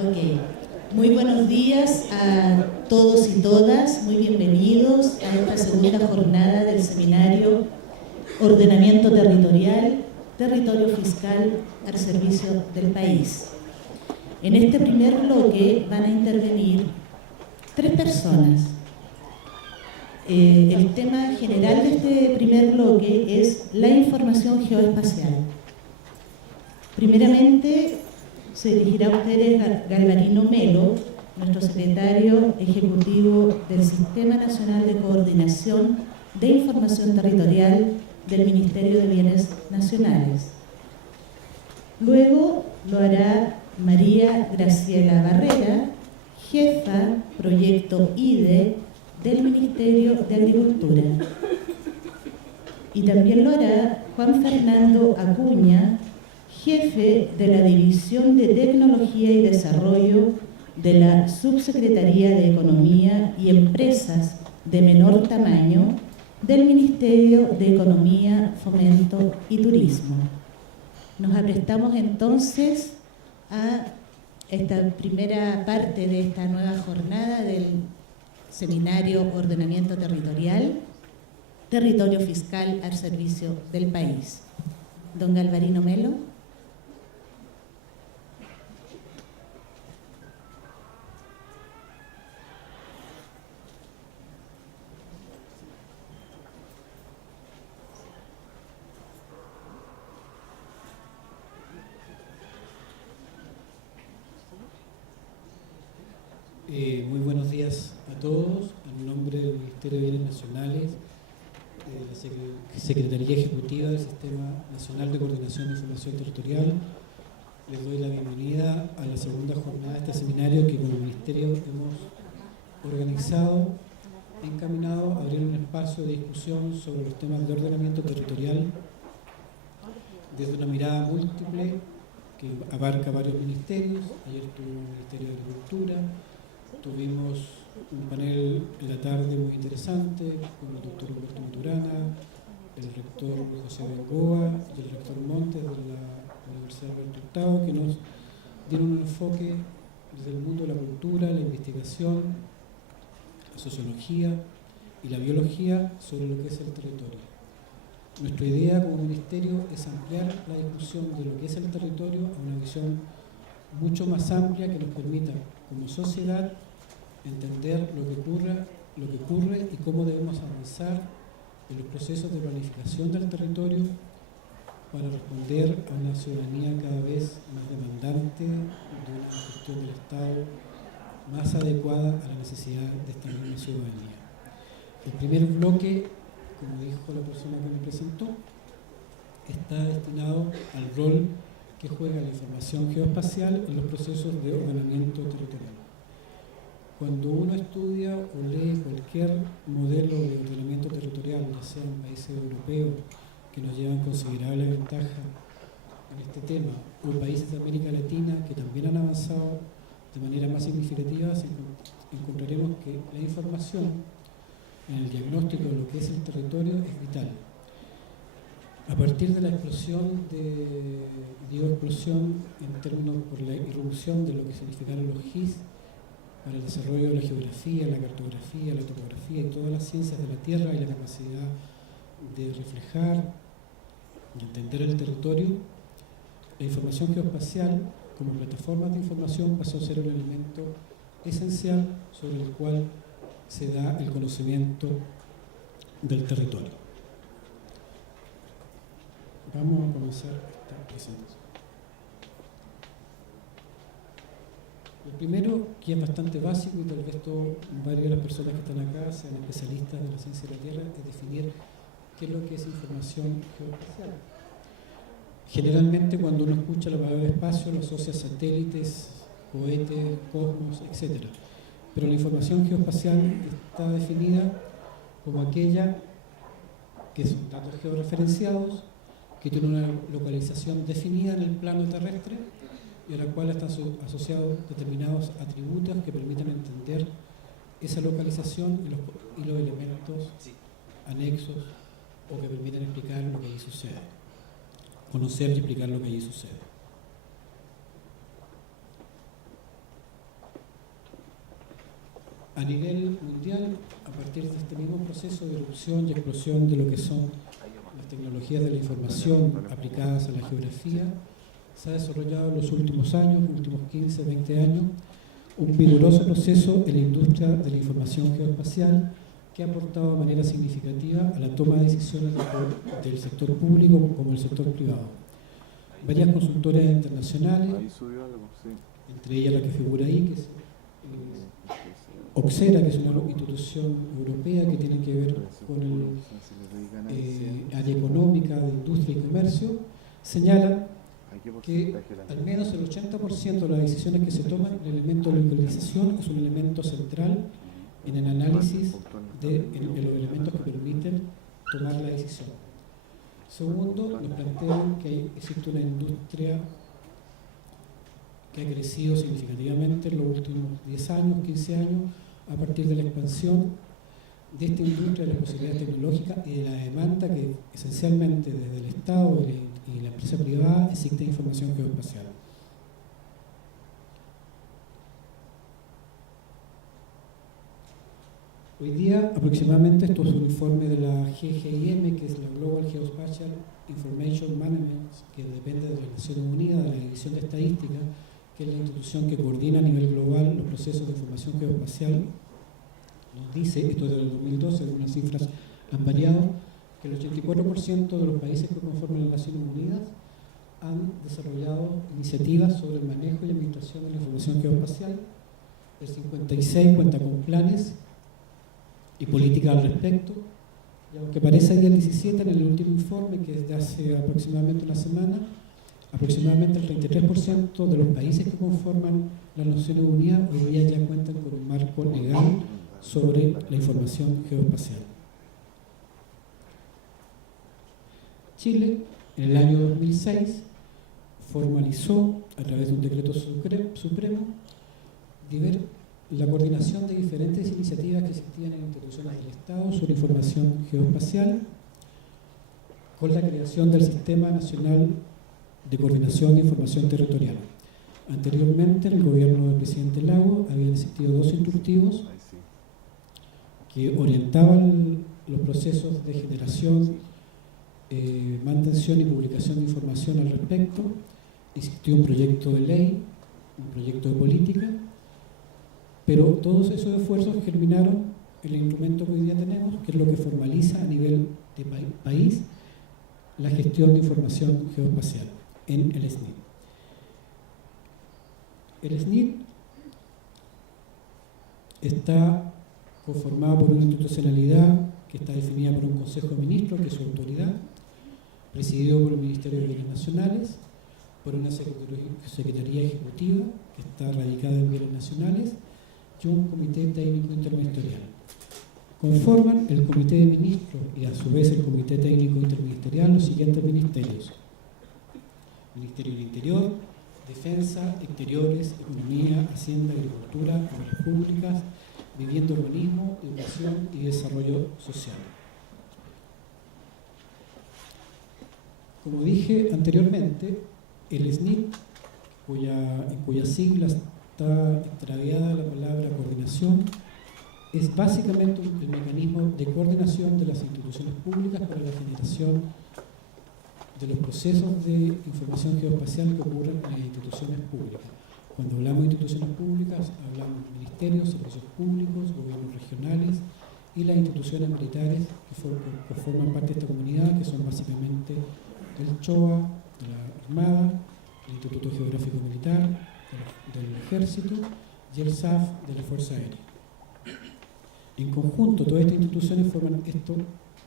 Ok. Muy buenos días a todos y todas, muy bienvenidos a esta segunda jornada del seminario Ordenamiento Territorial, Territorio Fiscal al Servicio del País. En este primer bloque van a intervenir 3 personas. El tema general de este primer bloque es la información geoespacial. Primeramente, se dirigirá a ustedes Galvarino Melo, nuestro secretario ejecutivo del Sistema Nacional de Coordinación de Información Territorial del Ministerio de Bienes Nacionales. Luego lo hará María Graciela Barrera, jefa Proyecto IDE del Ministerio de Agricultura. Y también lo hará Juan Fernando Acuña, jefe de la División de Tecnología y Desarrollo de la Subsecretaría de Economía y Empresas de Menor Tamaño del Ministerio de Economía, Fomento y Turismo. Nos aprestamos entonces a esta primera parte de esta nueva jornada del Seminario Ordenamiento Territorial, Territorio Fiscal al Servicio del País. Don Galvarino Melo. Muy buenos días a todos. En nombre del Ministerio de Bienes Nacionales, de la Secretaría Ejecutiva del Sistema Nacional de Coordinación de Información Territorial, les doy la bienvenida a la segunda jornada de este seminario que como Ministerio hemos organizado, encaminado a abrir un espacio de discusión sobre los temas de ordenamiento territorial desde una mirada múltiple que abarca varios ministerios. Ayer tuvo el Ministerio de Agricultura. Tuvimos un panel en la tarde muy interesante con el doctor Humberto Maturana, el rector José Bengoa y el rector Montes de la Universidad Alberto Hurtado, que nos dieron un enfoque desde el mundo de la cultura, la investigación, la sociología y la biología sobre lo que es el territorio. Nuestra idea como ministerio es ampliar la discusión de lo que es el territorio a una visión mucho más amplia que nos permita, como sociedad, entender lo que ocurre y cómo debemos avanzar en los procesos de planificación del territorio para responder a una ciudadanía cada vez más demandante de una gestión del Estado más adecuada a la necesidad de esta misma ciudadanía. El primer bloque, como dijo la persona que me presentó, está destinado al rol que juega la información geoespacial en los procesos de ordenamiento territorial. Cuando uno estudia o lee cualquier modelo de ordenamiento territorial, ya sea en países europeos que nos llevan considerable ventaja en este tema, o países de América Latina que también han avanzado de manera más significativa, encontraremos que la información en el diagnóstico de lo que es el territorio es vital. A partir de la explosión en términos por la irrupción de lo que significaron los GIS para el desarrollo de la geografía, la cartografía, la topografía y todas las ciencias de la tierra y la capacidad de reflejar y entender el territorio, la información geoespacial como plataforma de información pasó a ser un elemento esencial sobre el cual se da el conocimiento del territorio. Vamos a comenzar esta presentación. Lo primero, que es bastante básico y tal vez varias de las personas que están acá sean especialistas de la ciencia de la Tierra, es definir qué es lo que es información geoespacial. Generalmente cuando uno escucha la palabra espacio lo asocia a satélites, cohetes, cosmos, etc. Pero la información geoespacial está definida como aquella que son datos georreferenciados, que tienen una localización definida en el plano terrestre y a la cual están asociados determinados atributos que permiten entender esa localización y los elementos anexos o que permiten explicar lo que allí sucede, conocer y explicar lo que allí sucede. A nivel mundial, a partir de este mismo proceso de erupción y explosión de lo que son las tecnologías de la información aplicadas a la geografía, se ha desarrollado en los últimos años, últimos 15, 20 años, un vigoroso proceso en la industria de la información geoespacial que ha aportado de manera significativa a la toma de decisiones del sector público como el sector privado. Varias consultoras internacionales, entre ellas la que figura ahí, que es Oxera, que es una institución europea que tiene que ver con el área económica, de industria y comercio, señalan que al menos el 80% de las decisiones que se toman, el elemento de localización es un elemento central en el análisis de los elementos que permiten tomar la decisión. Segundo, nos plantean que existe una industria que ha crecido significativamente en los últimos 10 años, 15 años, a partir de la expansión de esta industria, de las posibilidades tecnológicas y de la demanda que esencialmente desde el Estado y la empresa privada existe información geoespacial. Hoy día, aproximadamente, esto es un informe de la GGIM, que es la Global Geospatial Information Management, que depende de las Naciones Unidas, de la División de Estadística, que es la institución que coordina a nivel global los procesos de información geoespacial. Nos dice, esto es del 2012, algunas cifras han variado, que el 84% de los países que conforman las Naciones Unidas han desarrollado iniciativas sobre el manejo y administración de la información geoespacial. El 56% cuenta con planes y políticas al respecto. Y aunque aparece ahí el 17 en el último informe, que es de hace aproximadamente una semana, aproximadamente el 33% de los países que conforman las Naciones Unidas hoy día ya cuentan con un marco legal sobre la información geoespacial. Chile, en el año 2006, formalizó, a través de un decreto supremo, la coordinación de diferentes iniciativas que existían en instituciones del Estado sobre información geoespacial, con la creación del Sistema Nacional de Coordinación de Información Territorial. Anteriormente, en el gobierno del presidente Lagos, habían existido 2 instructivos que orientaban los procesos de generación, mantención y publicación de información al respecto. Existió un proyecto de ley, un proyecto de política, pero todos esos esfuerzos germinaron en el instrumento que hoy día tenemos, que es lo que formaliza a nivel de país la gestión de información geoespacial en el SNID. El SNID está conformado por una institucionalidad que está definida por un Consejo de Ministros, que es su autoridad, presidido por el Ministerio de Bienes Nacionales, por una Secretaría Ejecutiva, que está radicada en Bienes Nacionales, y un Comité Técnico Interministerial. Conforman el Comité de Ministros y a su vez el Comité Técnico Interministerial los siguientes ministerios: Ministerio del Interior, Defensa, Exteriores, Economía, Hacienda, Agricultura, Obras Públicas, Vivienda, Urbanismo, Educación y Desarrollo Social. Como dije anteriormente, el SNID, en cuyas siglas está extraviada la palabra coordinación, es básicamente el mecanismo de coordinación de las instituciones públicas para la generación de los procesos de información geoespacial que ocurren en las instituciones públicas. Cuando hablamos de instituciones públicas, hablamos de ministerios, servicios públicos, gobiernos regionales y las instituciones militares que forman parte de esta comunidad, que son básicamente el CHOA, de la Armada, el Instituto Geográfico Militar, del Ejército y el SAF de la Fuerza Aérea. En conjunto, todas estas instituciones forman esto,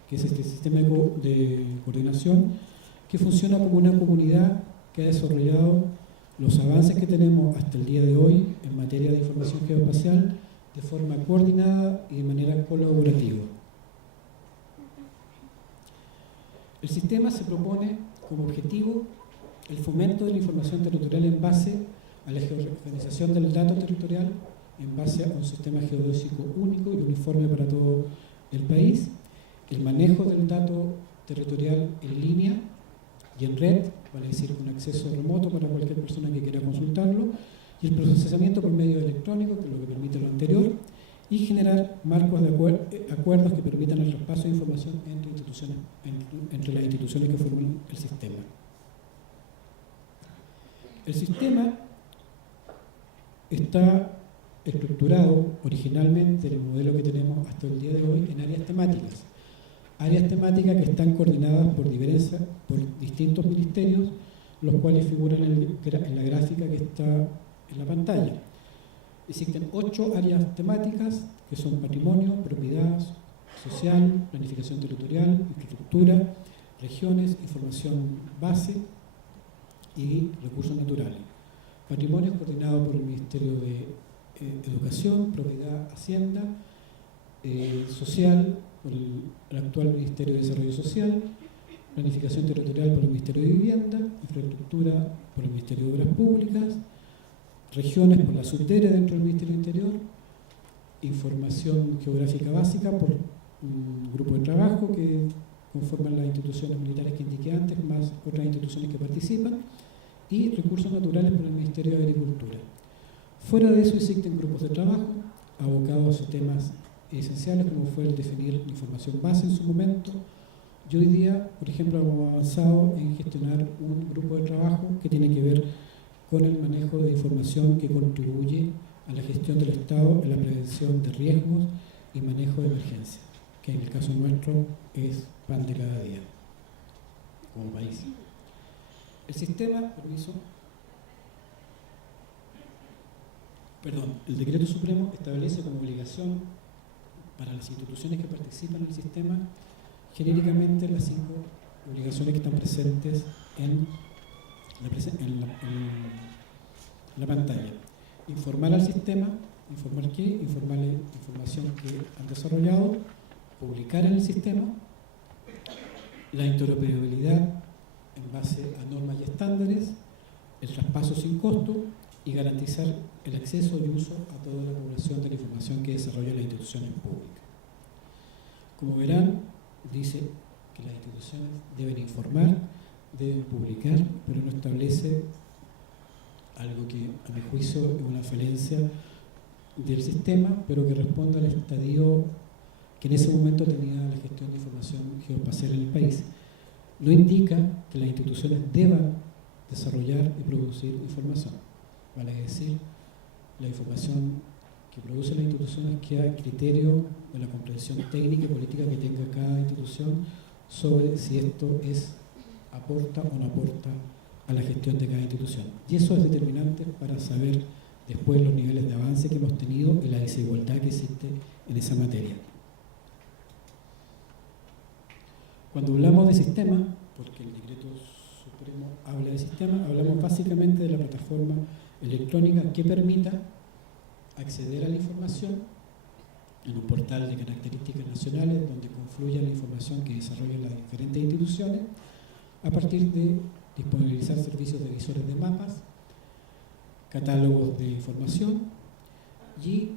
que es este sistema de coordinación, que funciona como una comunidad que ha desarrollado los avances que tenemos hasta el día de hoy en materia de información geoespacial de forma coordinada y de manera colaborativa. El sistema se propone como objetivo el fomento de la información territorial en base a la georreferenciación del dato territorial, en base a un sistema geodésico único y uniforme para todo el país, el manejo del dato territorial en línea y en red, vale decir con acceso remoto para cualquier persona que quiera consultarlo, y el procesamiento por medio electrónico, que es lo que permite lo anterior, y generar marcos de acuerdos que permitan el traspaso de información entre las instituciones que forman el sistema. El sistema está estructurado originalmente en el modelo que tenemos hasta el día de hoy en áreas temáticas. Áreas temáticas que están coordinadas por distintos ministerios, los cuales figuran en la gráfica que está en la pantalla. Existen 8 áreas temáticas que son patrimonio, propiedad social, planificación territorial, infraestructura, regiones, información base y recursos naturales. Patrimonio es coordinado por el Ministerio de Educación, Propiedad, Hacienda, Social, por el actual Ministerio de Desarrollo Social, Planificación Territorial por el Ministerio de Vivienda, Infraestructura por el Ministerio de Obras Públicas, Regiones por la subdere dentro del Ministerio del Interior, Información Geográfica Básica por un grupo de trabajo que conforman las instituciones militares que indiqué antes, más otras instituciones que participan, y Recursos Naturales por el Ministerio de Agricultura. Fuera de eso existen grupos de trabajo abocados a temas esenciales como fue el definir la información base en su momento, y hoy día, por ejemplo, hemos avanzado en gestionar un grupo de trabajo que tiene que ver con el manejo de información que contribuye a la gestión del Estado en la prevención de riesgos y manejo de emergencias, que en el caso nuestro es pan de cada día como país. El sistema, el Decreto Supremo establece como obligación para las instituciones que participan en el sistema genéricamente las 5 obligaciones que están presentes en la pantalla. Informar al sistema, informar qué, informarle información que han desarrollado, publicar en el sistema, la interoperabilidad en base a normas y estándares, el traspaso sin costo y garantizar el acceso y uso a toda la población de la información que desarrollan las instituciones públicas. Como verán, dice que las instituciones deben informar, deben publicar, pero no establece algo que a mi juicio es una falencia del sistema, pero que responde al estadio que en ese momento tenía la gestión de información geoespacial en el país. No indica que las instituciones deban desarrollar y producir información. Vale decir, la información que producen las instituciones queda a criterio de la comprensión técnica y política que tenga cada institución sobre si esto aporta o no aporta a la gestión de cada institución. Y eso es determinante para saber después los niveles de avance que hemos tenido y la desigualdad que existe en esa materia. Cuando hablamos de sistema, porque el Decreto Supremo habla de sistema, hablamos básicamente de la plataforma electrónica que permita acceder a la información en un portal de características nacionales donde confluya la información que desarrollan las diferentes instituciones a partir de disponibilizar servicios de visores de mapas, catálogos de información y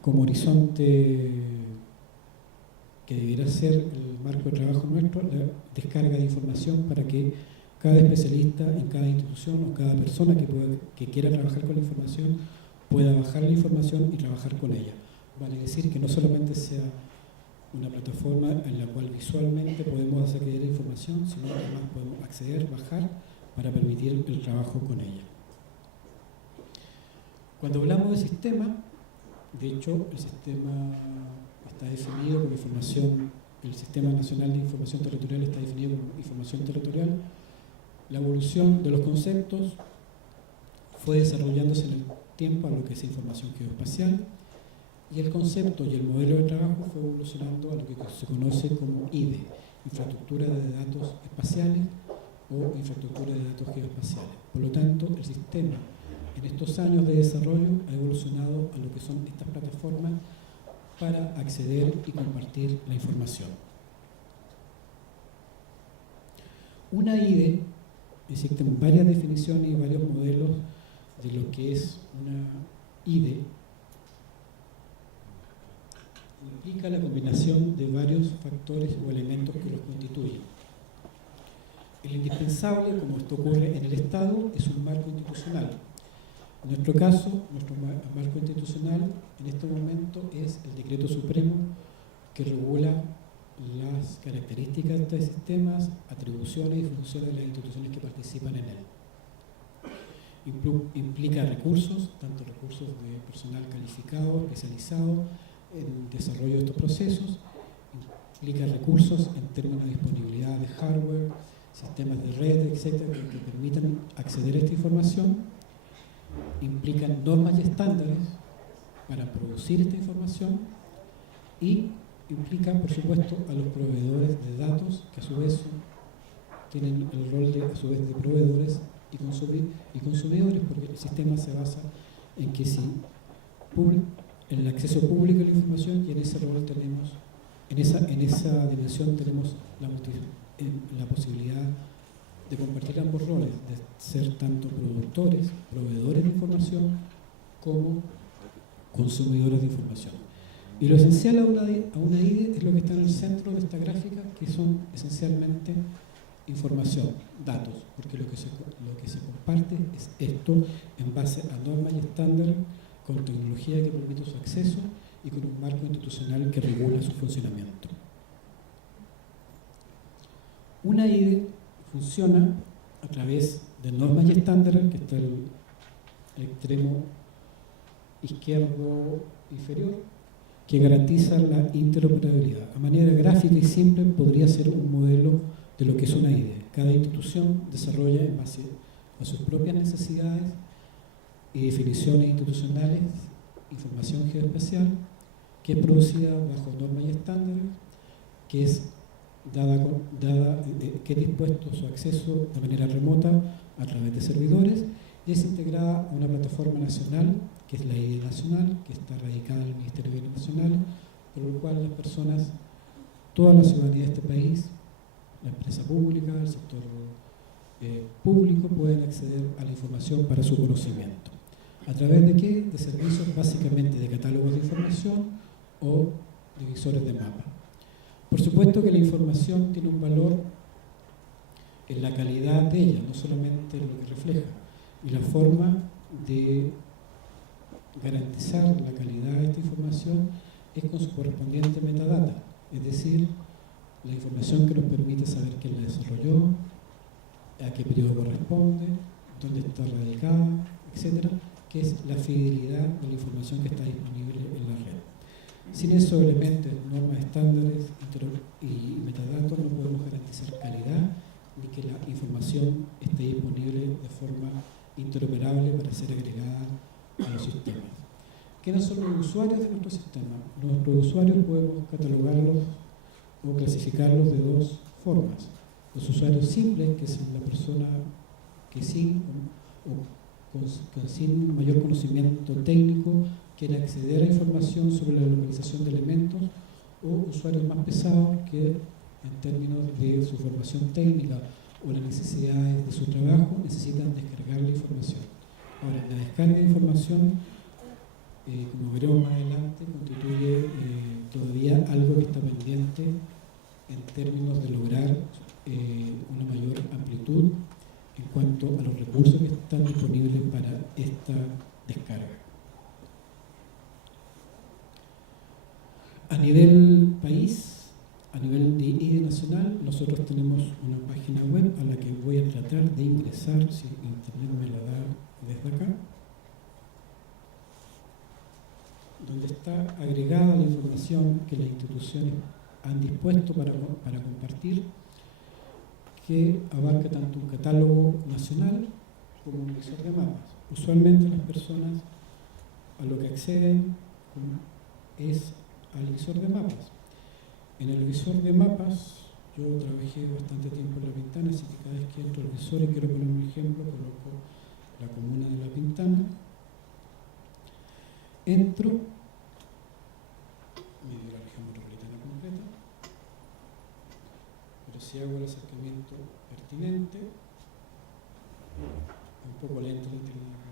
como horizonte que debiera ser el marco de trabajo nuestro, la descarga de información para que cada especialista en cada institución o cada persona que quiera trabajar con la información pueda bajar la información y trabajar con ella. Vale decir que no solamente sea una plataforma en la cual visualmente podemos acceder a información, sino que además podemos acceder, bajar, para permitir el trabajo con ella. Cuando hablamos de sistema, de hecho, el sistema está definido como información, el Sistema Nacional de Información Territorial está definido como información territorial. La evolución de los conceptos fue desarrollándose en el tiempo a lo que es información geoespacial, y el concepto y el modelo de trabajo fue evolucionando a lo que se conoce como IDE, infraestructura de datos espaciales o infraestructura de datos geoespaciales. Por lo tanto, el sistema en estos años de desarrollo ha evolucionado a lo que son estas plataformas para acceder y compartir la información. Una IDE, existen varias definiciones y varios modelos de lo que es una IDE. Implica la combinación de varios factores o elementos que los constituyen. El indispensable, como esto ocurre en el Estado, es un marco institucional. En nuestro caso, nuestro marco institucional en este momento es el Decreto Supremo que regula las características de sistemas, atribuciones y funciones de las instituciones que participan en él. Implica recursos, tanto recursos de personal calificado, especializado en desarrollo de estos procesos, implica recursos en términos de disponibilidad de hardware, sistemas de red, etcétera, que permitan acceder a esta información, implican normas y estándares para producir esta información y implica, por supuesto, a los proveedores de datos, que a su vez tienen el rol de, a su vez, de proveedores y consumidores, porque el sistema se basa en que si en el acceso público a la información, y en ese rol tenemos, en esa dimensión tenemos la posibilidad de compartir ambos roles, de ser tanto productores, proveedores de información, como consumidores de información. Y lo esencial a una IDE es lo que está en el centro de esta gráfica, que son esencialmente información, datos, porque lo que se comparte es esto en base a normas y estándares, con tecnología que permite su acceso y con un marco institucional que regula su funcionamiento. Una IDE funciona a través de normas y estándares, que está el extremo izquierdo inferior, que garantiza la interoperabilidad. A manera gráfica y simple podría ser un modelo de lo que es una IDE. Cada institución desarrolla en base a sus propias necesidades y definiciones institucionales información geoespacial que es producida bajo normas y estándares, que es que es dispuesto su acceso de manera remota a través de servidores y es integrada a una plataforma nacional, que es la IDE nacional, que está radicada en el Ministerio de Bienes Nacionales, por lo cual las personas, toda la ciudadanía de este país, la empresa pública, el sector público, pueden acceder a la información para su conocimiento. ¿A través de qué? De servicios básicamente de catálogos de información o de visores de mapa. Por supuesto que la información tiene un valor en la calidad de ella, no solamente en lo que refleja, y la forma de garantizar la calidad de esta información es con su correspondiente metadata, es decir, la información que nos permite saber quién la desarrolló, a qué periodo corresponde, dónde está radicada, etcétera, que es la fidelidad de la información que está disponible en la red. Sin esos elementos, normas, estándares y metadatos no podemos garantizar calidad ni que la información esté disponible de forma interoperable para ser agregada a los sistemas. ¿Quiénes son los usuarios de nuestro sistema? Nuestros usuarios podemos catalogarlos o clasificarlos de dos formas. Los usuarios simples, que es la persona que sin mayor conocimiento técnico quiere acceder a información sobre la localización de elementos, o usuarios más pesados que en términos de su formación técnica o las necesidades de su trabajo necesitan descargar la información. Ahora, la descarga de información, como veremos más adelante, constituye todavía algo que está pendiente en términos de lograr una mayor amplitud en cuanto a los recursos que están disponibles para esta descarga. A nivel país, a nivel de IDE nacional, nosotros tenemos una página web a la que voy a tratar de ingresar, si internet me la da desde acá, donde está agregada la información que las instituciones han dispuesto para compartir, que abarca tanto un catálogo nacional como un visor de mapas. Usualmente las personas a lo que acceden es al visor de mapas. En el visor de mapas, yo trabajé bastante tiempo en La Pintana, así que cada vez que entro al visor y quiero poner un ejemplo, coloco la comuna de La Pintana, entro, me dio la región metropolitana completa, pero si hago el acercamiento pertinente, un poco lento la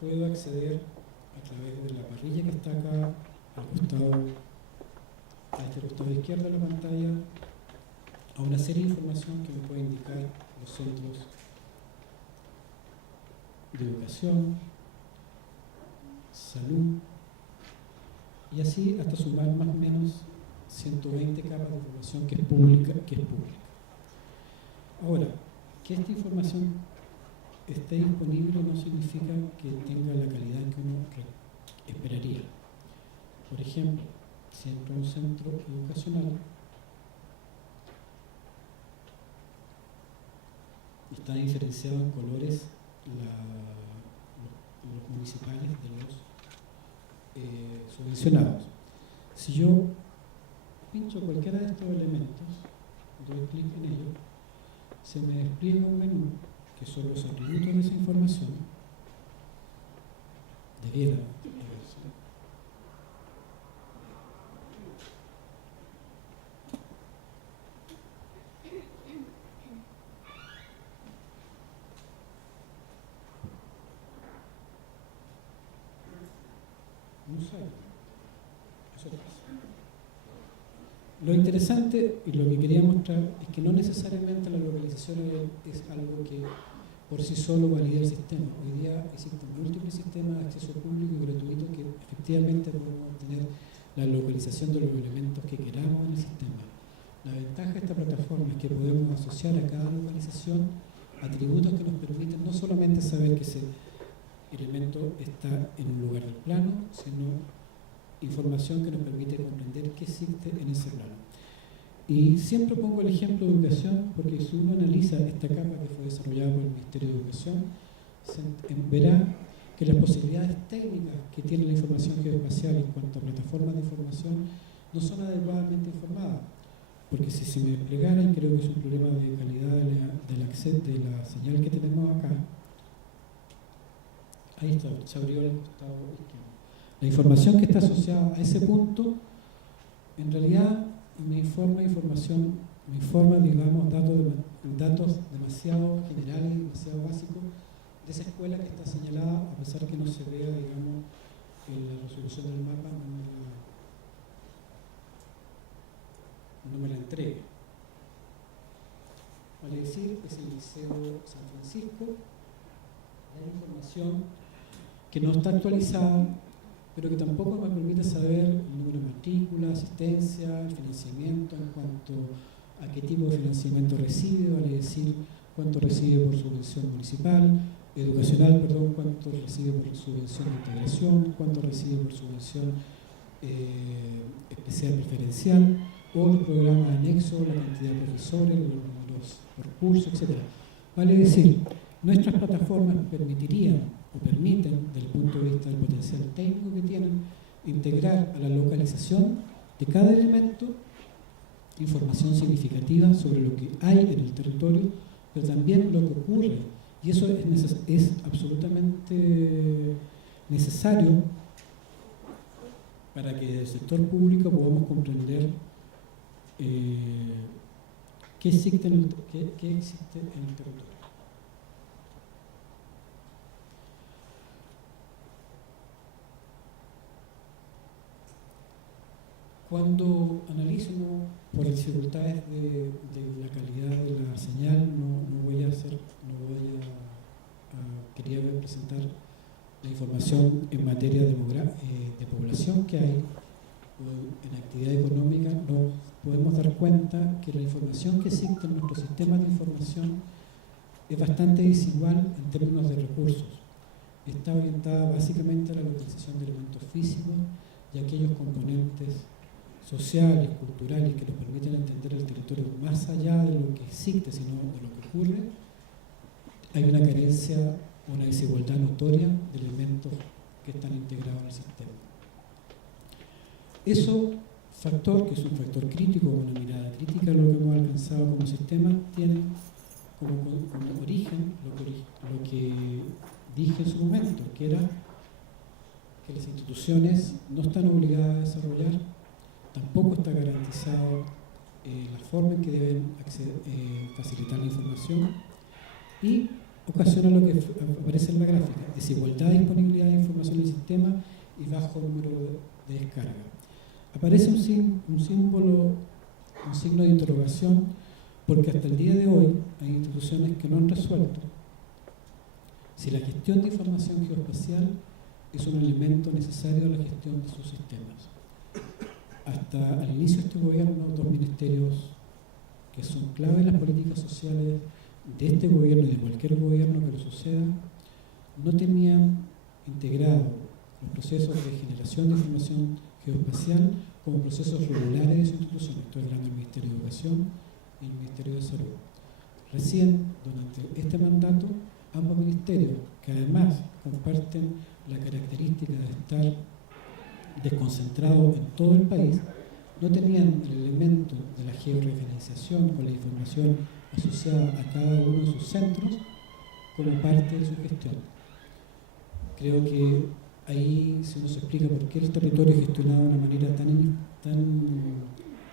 puedo acceder a través de la parrilla que está acá al costado, a este costado izquierdo de la pantalla, a una serie de información que me puede indicar los centros de educación, salud, y así hasta sumar más o menos 120 capas de información que es pública. Ahora, que esta información esté disponible no significa que tenga la calidad que uno esperaría. Por ejemplo, si entro a un centro educacional, está diferenciado en colores los municipales de los subvencionados. Si yo pincho cualquiera de estos elementos, doy clic en ello, se me despliega un menú que son los atributos de esa información. Debiera verse. No sé. Eso pasa. Lo interesante y lo que quería mostrar es que no necesariamente la localización es algo que por sí solo valida el sistema. Hoy día existen múltiples sistemas de acceso público y gratuito que efectivamente podemos obtener la localización de los elementos que queramos en el sistema. La ventaja de esta plataforma es que podemos asociar a cada localización atributos que nos permiten no solamente saber que ese elemento está en un lugar del plano, sino información que nos permite comprender qué existe en ese plano. Y siempre pongo el ejemplo de educación porque si uno analiza esta capa que fue desarrollada por el Ministerio de Educación, verá que las posibilidades técnicas que tiene la información geoespacial en cuanto a plataformas de información no son adecuadamente informadas. Porque si se me desplegara, y creo que es un problema de calidad de la señal que tenemos acá, ahí está, se abrió el costado izquierdo. La información que está asociada a ese punto, en realidad me informa digamos, datos demasiado generales, demasiado básicos de esa escuela que está señalada, a pesar que no se vea, digamos, en la resolución del mapa, no me la entregue. Vale decir, es el Liceo San Francisco, hay información que no está actualizada, pero que tampoco me permite saber el número de matrícula, asistencia, el financiamiento en cuanto a qué tipo de financiamiento recibe, vale decir, cuánto recibe por subvención educacional, cuánto recibe por subvención de integración, cuánto recibe por subvención especial preferencial, o los programas de anexo, la cantidad de profesores, los por curso, etc. Vale decir, nuestras plataformas permitirían o permiten, desde el punto de vista del potencial técnico que tienen, integrar a la localización de cada elemento información significativa sobre lo que hay en el territorio, pero también lo que ocurre. Y eso es absolutamente necesario para que desde el sector público podamos comprender qué existe en el territorio. Cuando analizo por dificultades de la calidad de la señal, quería presentar la información en materia de población que hay en actividad económica. Nos podemos dar cuenta que la información que existe en nuestros sistemas de información es bastante desigual en términos de recursos. Está orientada básicamente a la localización de elementos físicos y aquellos componentes sociales, culturales, que nos permiten entender el territorio más allá de lo que existe, sino de lo que ocurre. Hay una carencia, una desigualdad notoria de elementos que están integrados en el sistema. Eso factor, que es un factor crítico, una mirada crítica, lo que hemos alcanzado como sistema, tiene como origen lo que dije en su momento, que era que las instituciones no están obligadas a desarrollar, tampoco está garantizado la forma en que deben facilitar la información, y ocasiona lo que aparece en la gráfica: desigualdad de disponibilidad de información en el sistema y bajo número de descarga. Aparece un signo de interrogación porque hasta el día de hoy hay instituciones que no han resuelto si la gestión de información geoespacial es un elemento necesario a la gestión de sus sistemas. Hasta el inicio de este gobierno, dos ministerios que son clave en las políticas sociales de este gobierno y de cualquier gobierno que lo suceda, no tenían integrado los procesos de generación de información geoespacial como procesos regulares de su institución. Estoy hablando del Ministerio de Educación y el Ministerio de Salud. Recién, durante este mandato, ambos ministerios, que además comparten la característica de estar desconcentrados en todo el país, no tenían el elemento de la georreferenciación con la información asociada a cada uno de sus centros como parte de su gestión. Creo que ahí se nos explica por qué el territorio es gestionado de una manera tan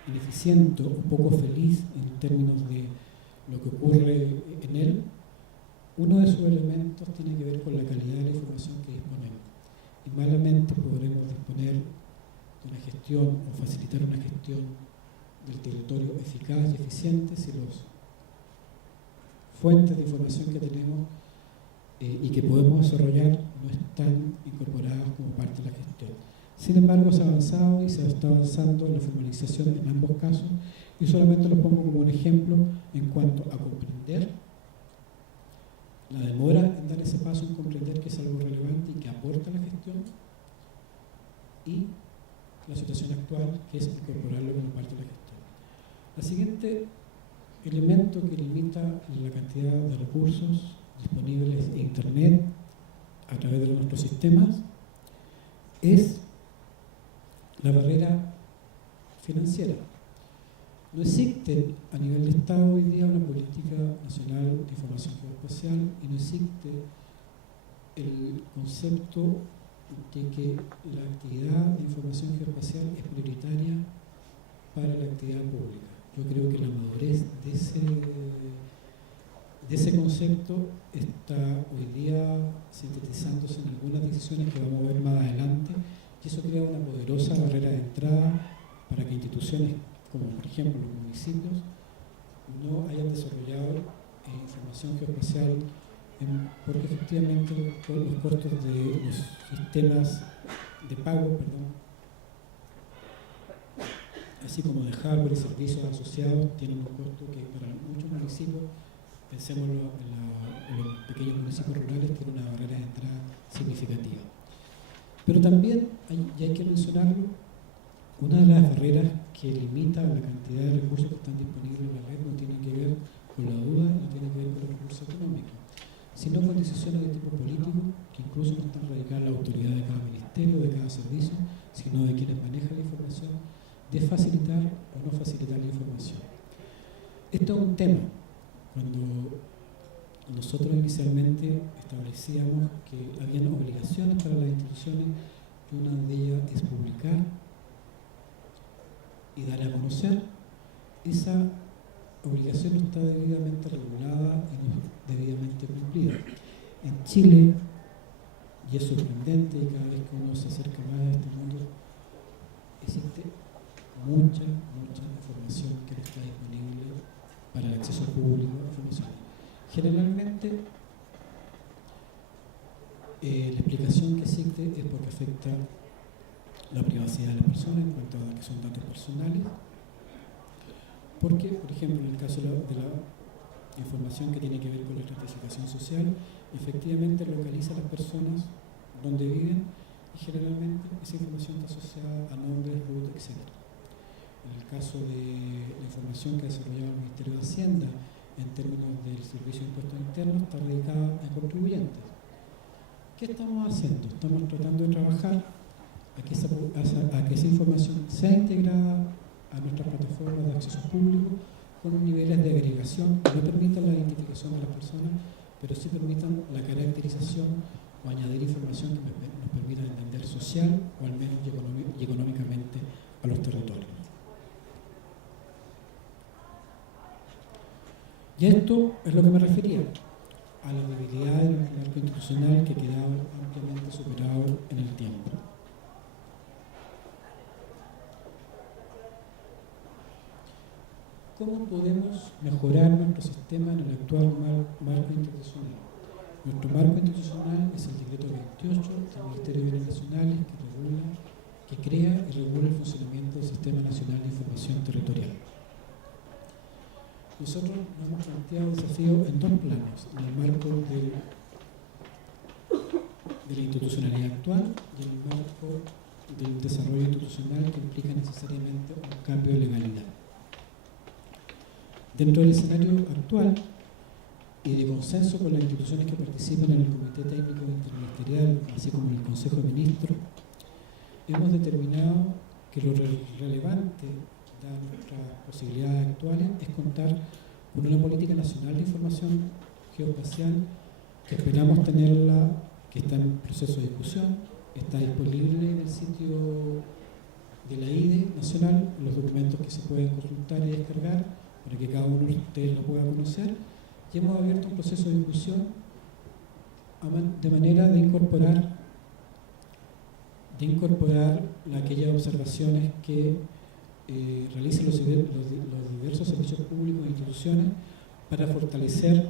ineficiente o poco feliz en términos de lo que ocurre en él. Uno de sus elementos tiene que ver con la calidad de la información que disponemos. Y malamente podremos disponer de una gestión o facilitar una gestión del territorio eficaz y eficiente si las fuentes de información que tenemos y que podemos desarrollar no están incorporadas como parte de la gestión. Sin embargo, se ha avanzado y se está avanzando en la formalización en ambos casos, y solamente los pongo como un ejemplo en cuanto a comprender la demora en dar ese paso, en comprender que es algo relevante y que aporta a la gestión, y la situación actual, que es incorporarlo como parte de la gestión. El siguiente elemento que limita la cantidad de recursos disponibles en Internet a través de nuestros sistemas es la barrera financiera. No existe a nivel de Estado hoy día una política nacional de información geoespacial y no existe el concepto de que la actividad de información geoespacial es prioritaria para la actividad pública. Yo creo que la madurez de ese concepto está hoy día sintetizándose en algunas decisiones que vamos a ver más adelante, y eso crea una poderosa barrera de entrada para que instituciones como por ejemplo los municipios no hayan desarrollado información geoespacial, porque efectivamente los costos de los sistemas de pago, así como de hardware y servicios asociados, tienen un costo que para muchos municipios, pensémoslo en los pequeños municipios rurales, tiene una barrera de entrada significativa. Pero también, y hay que mencionarlo, una de las barreras que limita la cantidad de recursos que están disponibles en la red no tiene que ver con la duda, no tiene que ver con los recursos económicos, sino con decisiones de tipo político que incluso no están radicadas en la autoridad de cada ministerio, de cada servicio, sino de quienes manejan la información, de facilitar o no facilitar la información. Esto es un tema. Cuando nosotros inicialmente establecíamos que había obligaciones para las instituciones, y una de ellas es publicar y dar a conocer, esa obligación no está debidamente regulada y no debidamente cumplida. En Chile, y es sorprendente, y cada vez que uno se acerca más a este mundo, existe mucha información que no está disponible para el acceso público a información. Generalmente, la explicación que existe es porque afecta la privacidad de las personas en cuanto a que son datos personales, porque, por ejemplo, en el caso de la información que tiene que ver con la estratificación social, efectivamente localiza a las personas donde viven y generalmente esa información está asociada a nombres, root, etc. En el caso de la información que ha desarrollado el Ministerio de Hacienda en términos del Servicio de Impuestos Internos, está radicada en contribuyentes. ¿Qué estamos haciendo? Estamos tratando de trabajar a que esa información sea integrada a nuestras plataformas de acceso público con niveles de agregación que no permitan la identificación de las personas, pero sí permitan la caracterización o añadir información que nos permita entender social o al menos y económicamente a los territorios. Y a esto es lo que me refería, a la debilidad del marco institucional que quedaba ampliamente superado en el tiempo. ¿Cómo podemos mejorar nuestro sistema en el actual marco institucional? Nuestro marco institucional es el decreto 28 del Ministerio de Bienes Nacionales que crea y regula el funcionamiento del Sistema Nacional de Información Territorial. Nosotros nos hemos planteado desafíos en dos planos, en el marco de la institucionalidad actual y en el marco del desarrollo institucional que implica necesariamente un cambio de legalidad. Dentro del escenario actual y de consenso con las instituciones que participan en el Comité Técnico Interministerial, así como en el Consejo de Ministros, hemos determinado que lo relevante, dadas nuestras posibilidades actuales, es contar con una política nacional de información geoespacial que esperamos tenerla, que está en proceso de discusión, está disponible en el sitio de la IDE nacional, los documentos que se pueden consultar y descargar para que cada uno de ustedes lo pueda conocer, y hemos abierto un proceso de discusión de manera de incorporar aquellas observaciones que realicen los diversos servicios públicos e instituciones para fortalecer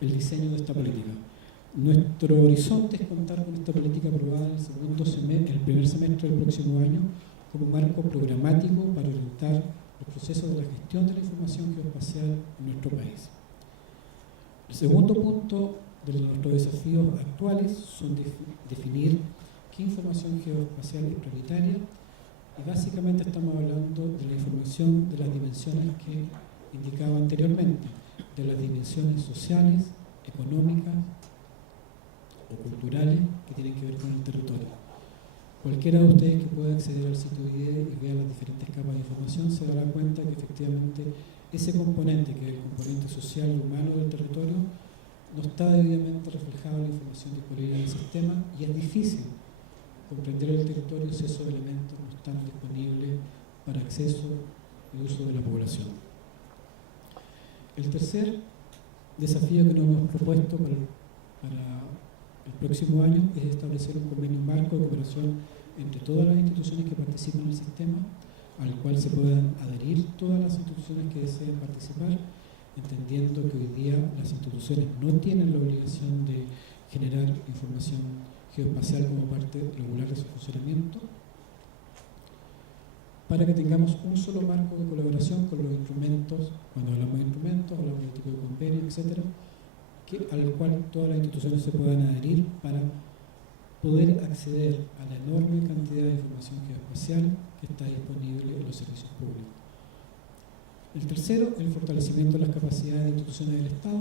el diseño de esta política. Nuestro horizonte es contar con esta política aprobada en el primer semestre del próximo año como marco programático para orientar los procesos de la gestión de la información geoespacial en nuestro país. El segundo punto de nuestros desafíos actuales son definir qué información geoespacial es prioritaria, y básicamente estamos hablando de la información de las dimensiones que indicaba anteriormente, de las dimensiones sociales, económicas o culturales que tienen que ver con el territorio. Cualquiera de ustedes que pueda acceder al sitio IDE y vea las diferentes capas de información se dará cuenta que efectivamente ese componente, que es el componente social y humano del territorio, no está debidamente reflejado en la información disponible en el sistema, y es difícil comprender el territorio si esos elementos no están disponibles para acceso y uso de la población. El tercer desafío que nos hemos propuesto para el próximo año es establecer un convenio marco de cooperación entre todas las instituciones que participan en el sistema, al cual se puedan adherir todas las instituciones que deseen participar, entendiendo que hoy día las instituciones no tienen la obligación de generar información geoespacial como parte regular de su funcionamiento, para que tengamos un solo marco de colaboración con los instrumentos. Cuando hablamos de instrumentos, hablamos de tipo de convenio, etcétera, al cual todas las instituciones se puedan adherir para poder acceder a la enorme cantidad de información geoespacial que está disponible en los servicios públicos. El tercero, el fortalecimiento de las capacidades de instituciones del Estado,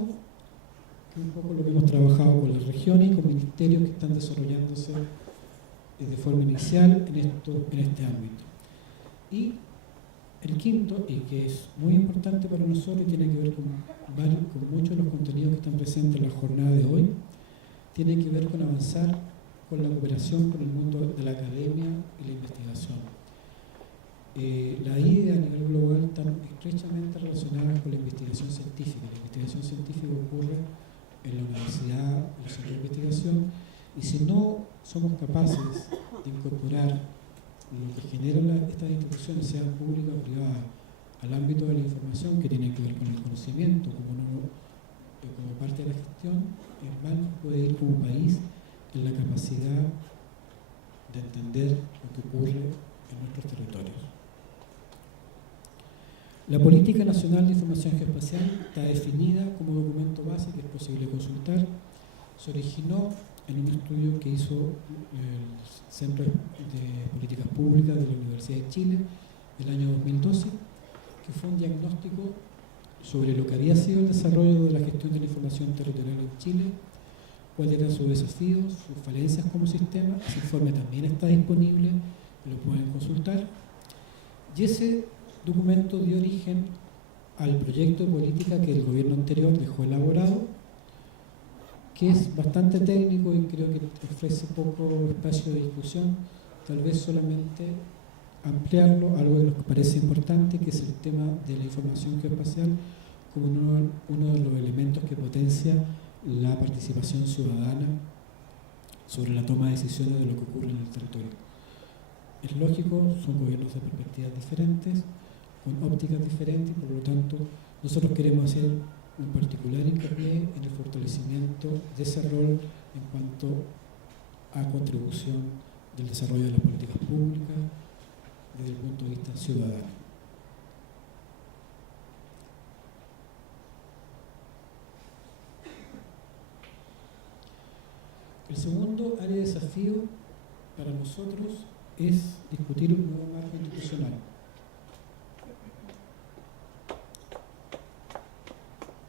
que es un poco lo que hemos trabajado con las regiones y con ministerios que están desarrollándose de forma inicial en este ámbito. Y el quinto, y que es muy importante para nosotros y tiene que ver con muchos de los contenidos que están presentes en la jornada de hoy, tiene que ver con avanzar con la cooperación con el mundo de la academia y la investigación. La IDE a nivel global están estrechamente relacionadas con la investigación científica. La investigación científica ocurre en la universidad, en los centros de investigación, y si no somos capaces de incorporar lo que generan estas instituciones, sean públicas o privadas, al ámbito de la información que tiene que ver con el conocimiento como parte de la gestión, el banco puede ir como país en la capacidad de entender lo que ocurre en nuestros territorios. La Política Nacional de Información Geoespacial está definida como documento base que es posible consultar. Se originó en un estudio que hizo el Centro de Políticas Públicas de la Universidad de Chile del año 2012, que fue un diagnóstico sobre lo que había sido el desarrollo de la gestión de la información territorial en Chile, cuáles eran sus desafíos, sus falencias como sistema. Ese informe también está disponible, lo pueden consultar. Y ese documento dio origen al proyecto de política que el gobierno anterior dejó elaborado, que es bastante técnico y creo que ofrece poco espacio de discusión, tal vez solamente ampliarlo a algo que nos parece importante, que es el tema de la información geoespacial como uno de los elementos que potencia la participación ciudadana sobre la toma de decisiones de lo que ocurre en el territorio. Es lógico, son gobiernos de perspectivas diferentes, con ópticas diferentes, y por lo tanto nosotros queremos hacer un particular hincapié en el fortalecimiento de ese rol en cuanto a contribución del desarrollo de las políticas públicas desde el punto de vista ciudadano. El segundo área de desafío para nosotros es discutir un nuevo marco institucional.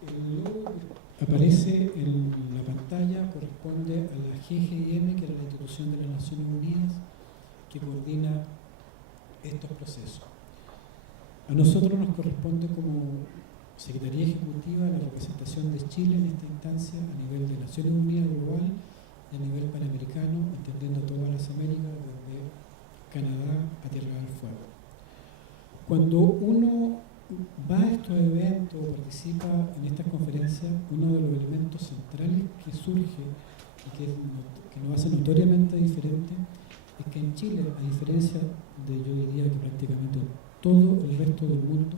El logo que aparece en la pantalla corresponde a la GGIM, que es la institución de las Naciones Unidas que coordina estos procesos. A nosotros nos corresponde como Secretaría Ejecutiva la representación de Chile en esta instancia a nivel de Naciones Unidas global y a nivel panamericano, entendiendo todas las Américas, desde Canadá a Tierra del Fuego. Cuando uno va a estos eventos o participa en estas conferencias, uno de los elementos centrales que surge y que nos hace notoriamente diferente es que en Chile, a diferencia de, yo diría que prácticamente todo el resto del mundo,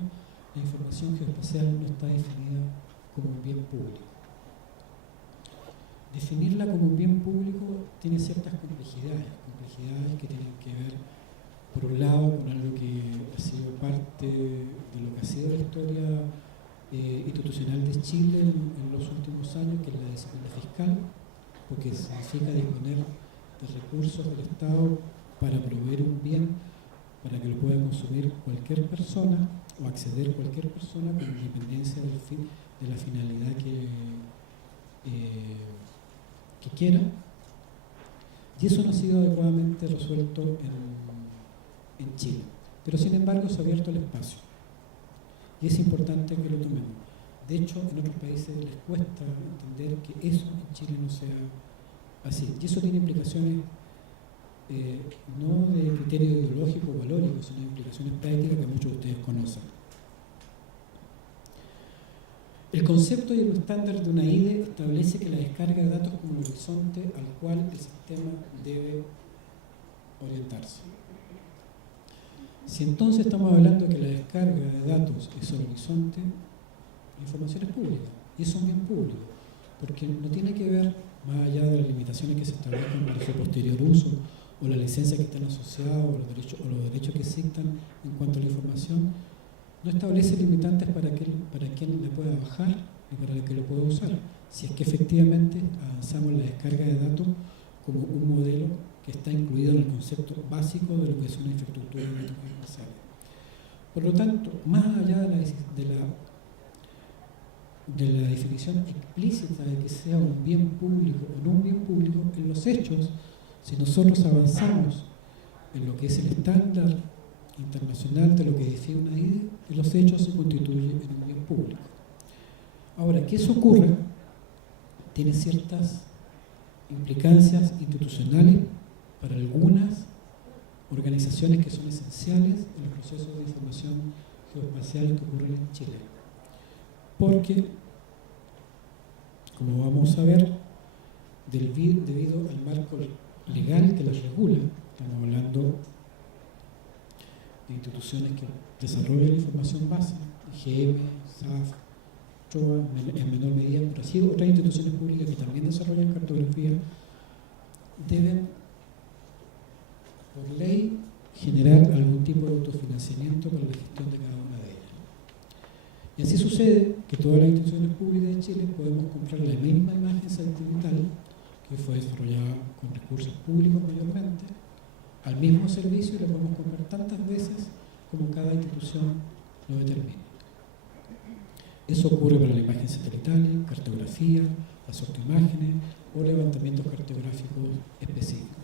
la información geoespacial no está definida como un bien público. Definirla como un bien público tiene ciertas complejidades que tienen que ver, por un lado, con algo que ha sido parte de lo que ha sido la historia institucional de Chile en los últimos años, que es la disciplina fiscal, porque significa disponer de recursos del Estado para proveer un bien para que lo pueda consumir cualquier persona o acceder cualquier persona con independencia de la finalidad que quiera. Y eso no ha sido adecuadamente resuelto en Chile. Pero sin embargo se ha abierto el espacio. Y es importante que lo tomemos. De hecho, en otros países les cuesta entender que eso en Chile no sea así. Y eso tiene implicaciones no de criterio ideológico o valórico, sino implicaciones prácticas que muchos de ustedes conocen. El concepto y el estándar de una IDE establece que la descarga de datos como un horizonte al cual el sistema debe orientarse. Si entonces estamos hablando de que la descarga de datos es el horizonte, la información es pública, y es un bien público, porque no tiene que ver, más allá de las limitaciones que se establezcan para su posterior uso, o las licencias que están asociadas, o los derechos que existan en cuanto a la información, no establece limitantes para quien la pueda bajar ni para el que lo pueda usar, si es que efectivamente avanzamos en la descarga de datos como un modelo que está incluido en el concepto básico de lo que es una infraestructura de datos geoespaciales. Por lo tanto, más allá de la definición explícita de que sea un bien público o no un bien público, en los hechos, si nosotros avanzamos en lo que es el estándar internacional de lo que define una IDE, en los hechos se constituye en un bien público. Ahora, que eso ocurra tiene ciertas implicancias institucionales para algunas organizaciones que son esenciales en los procesos de información geoespacial que ocurren en Chile. Porque, como vamos a ver, debido al marco legal que las regula, estamos hablando de instituciones que desarrollan la información base, IGM, SAF, CHOA, en menor medida, pero así otras instituciones públicas que también desarrollan cartografía, deben, por ley, generar algún tipo de autofinanciamiento para la gestión de cada una de ellas. Y así sucede que todas las instituciones públicas de Chile podemos comprar la misma imagen satelital que fue desarrollada con recursos públicos mayormente, al mismo servicio, y lo podemos comprar tantas veces como cada institución lo determine. Eso ocurre para la imagen satelital, cartografía, las ortoimágenes o levantamientos cartográficos específicos.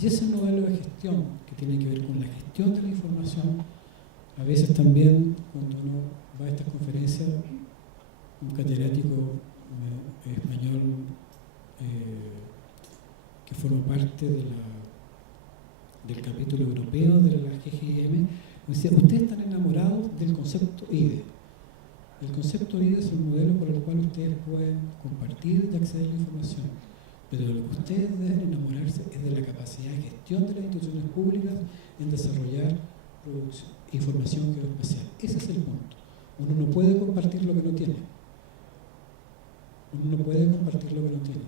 Y ese modelo de gestión que tiene que ver con la gestión de la información, a veces también cuando uno va a estas conferencias, un catedrático español que forma parte del capítulo europeo de la GGIM, me decía, ustedes están enamorados del concepto IDE. El concepto IDE es el modelo por el cual ustedes pueden compartir y acceder a la información, pero de lo que ustedes deben enamorarse es de la capacidad de gestión de las instituciones públicas en desarrollar información geoespacial. Ese es el punto. Uno no puede compartir lo que no tiene. Uno no puede compartir lo que no tiene.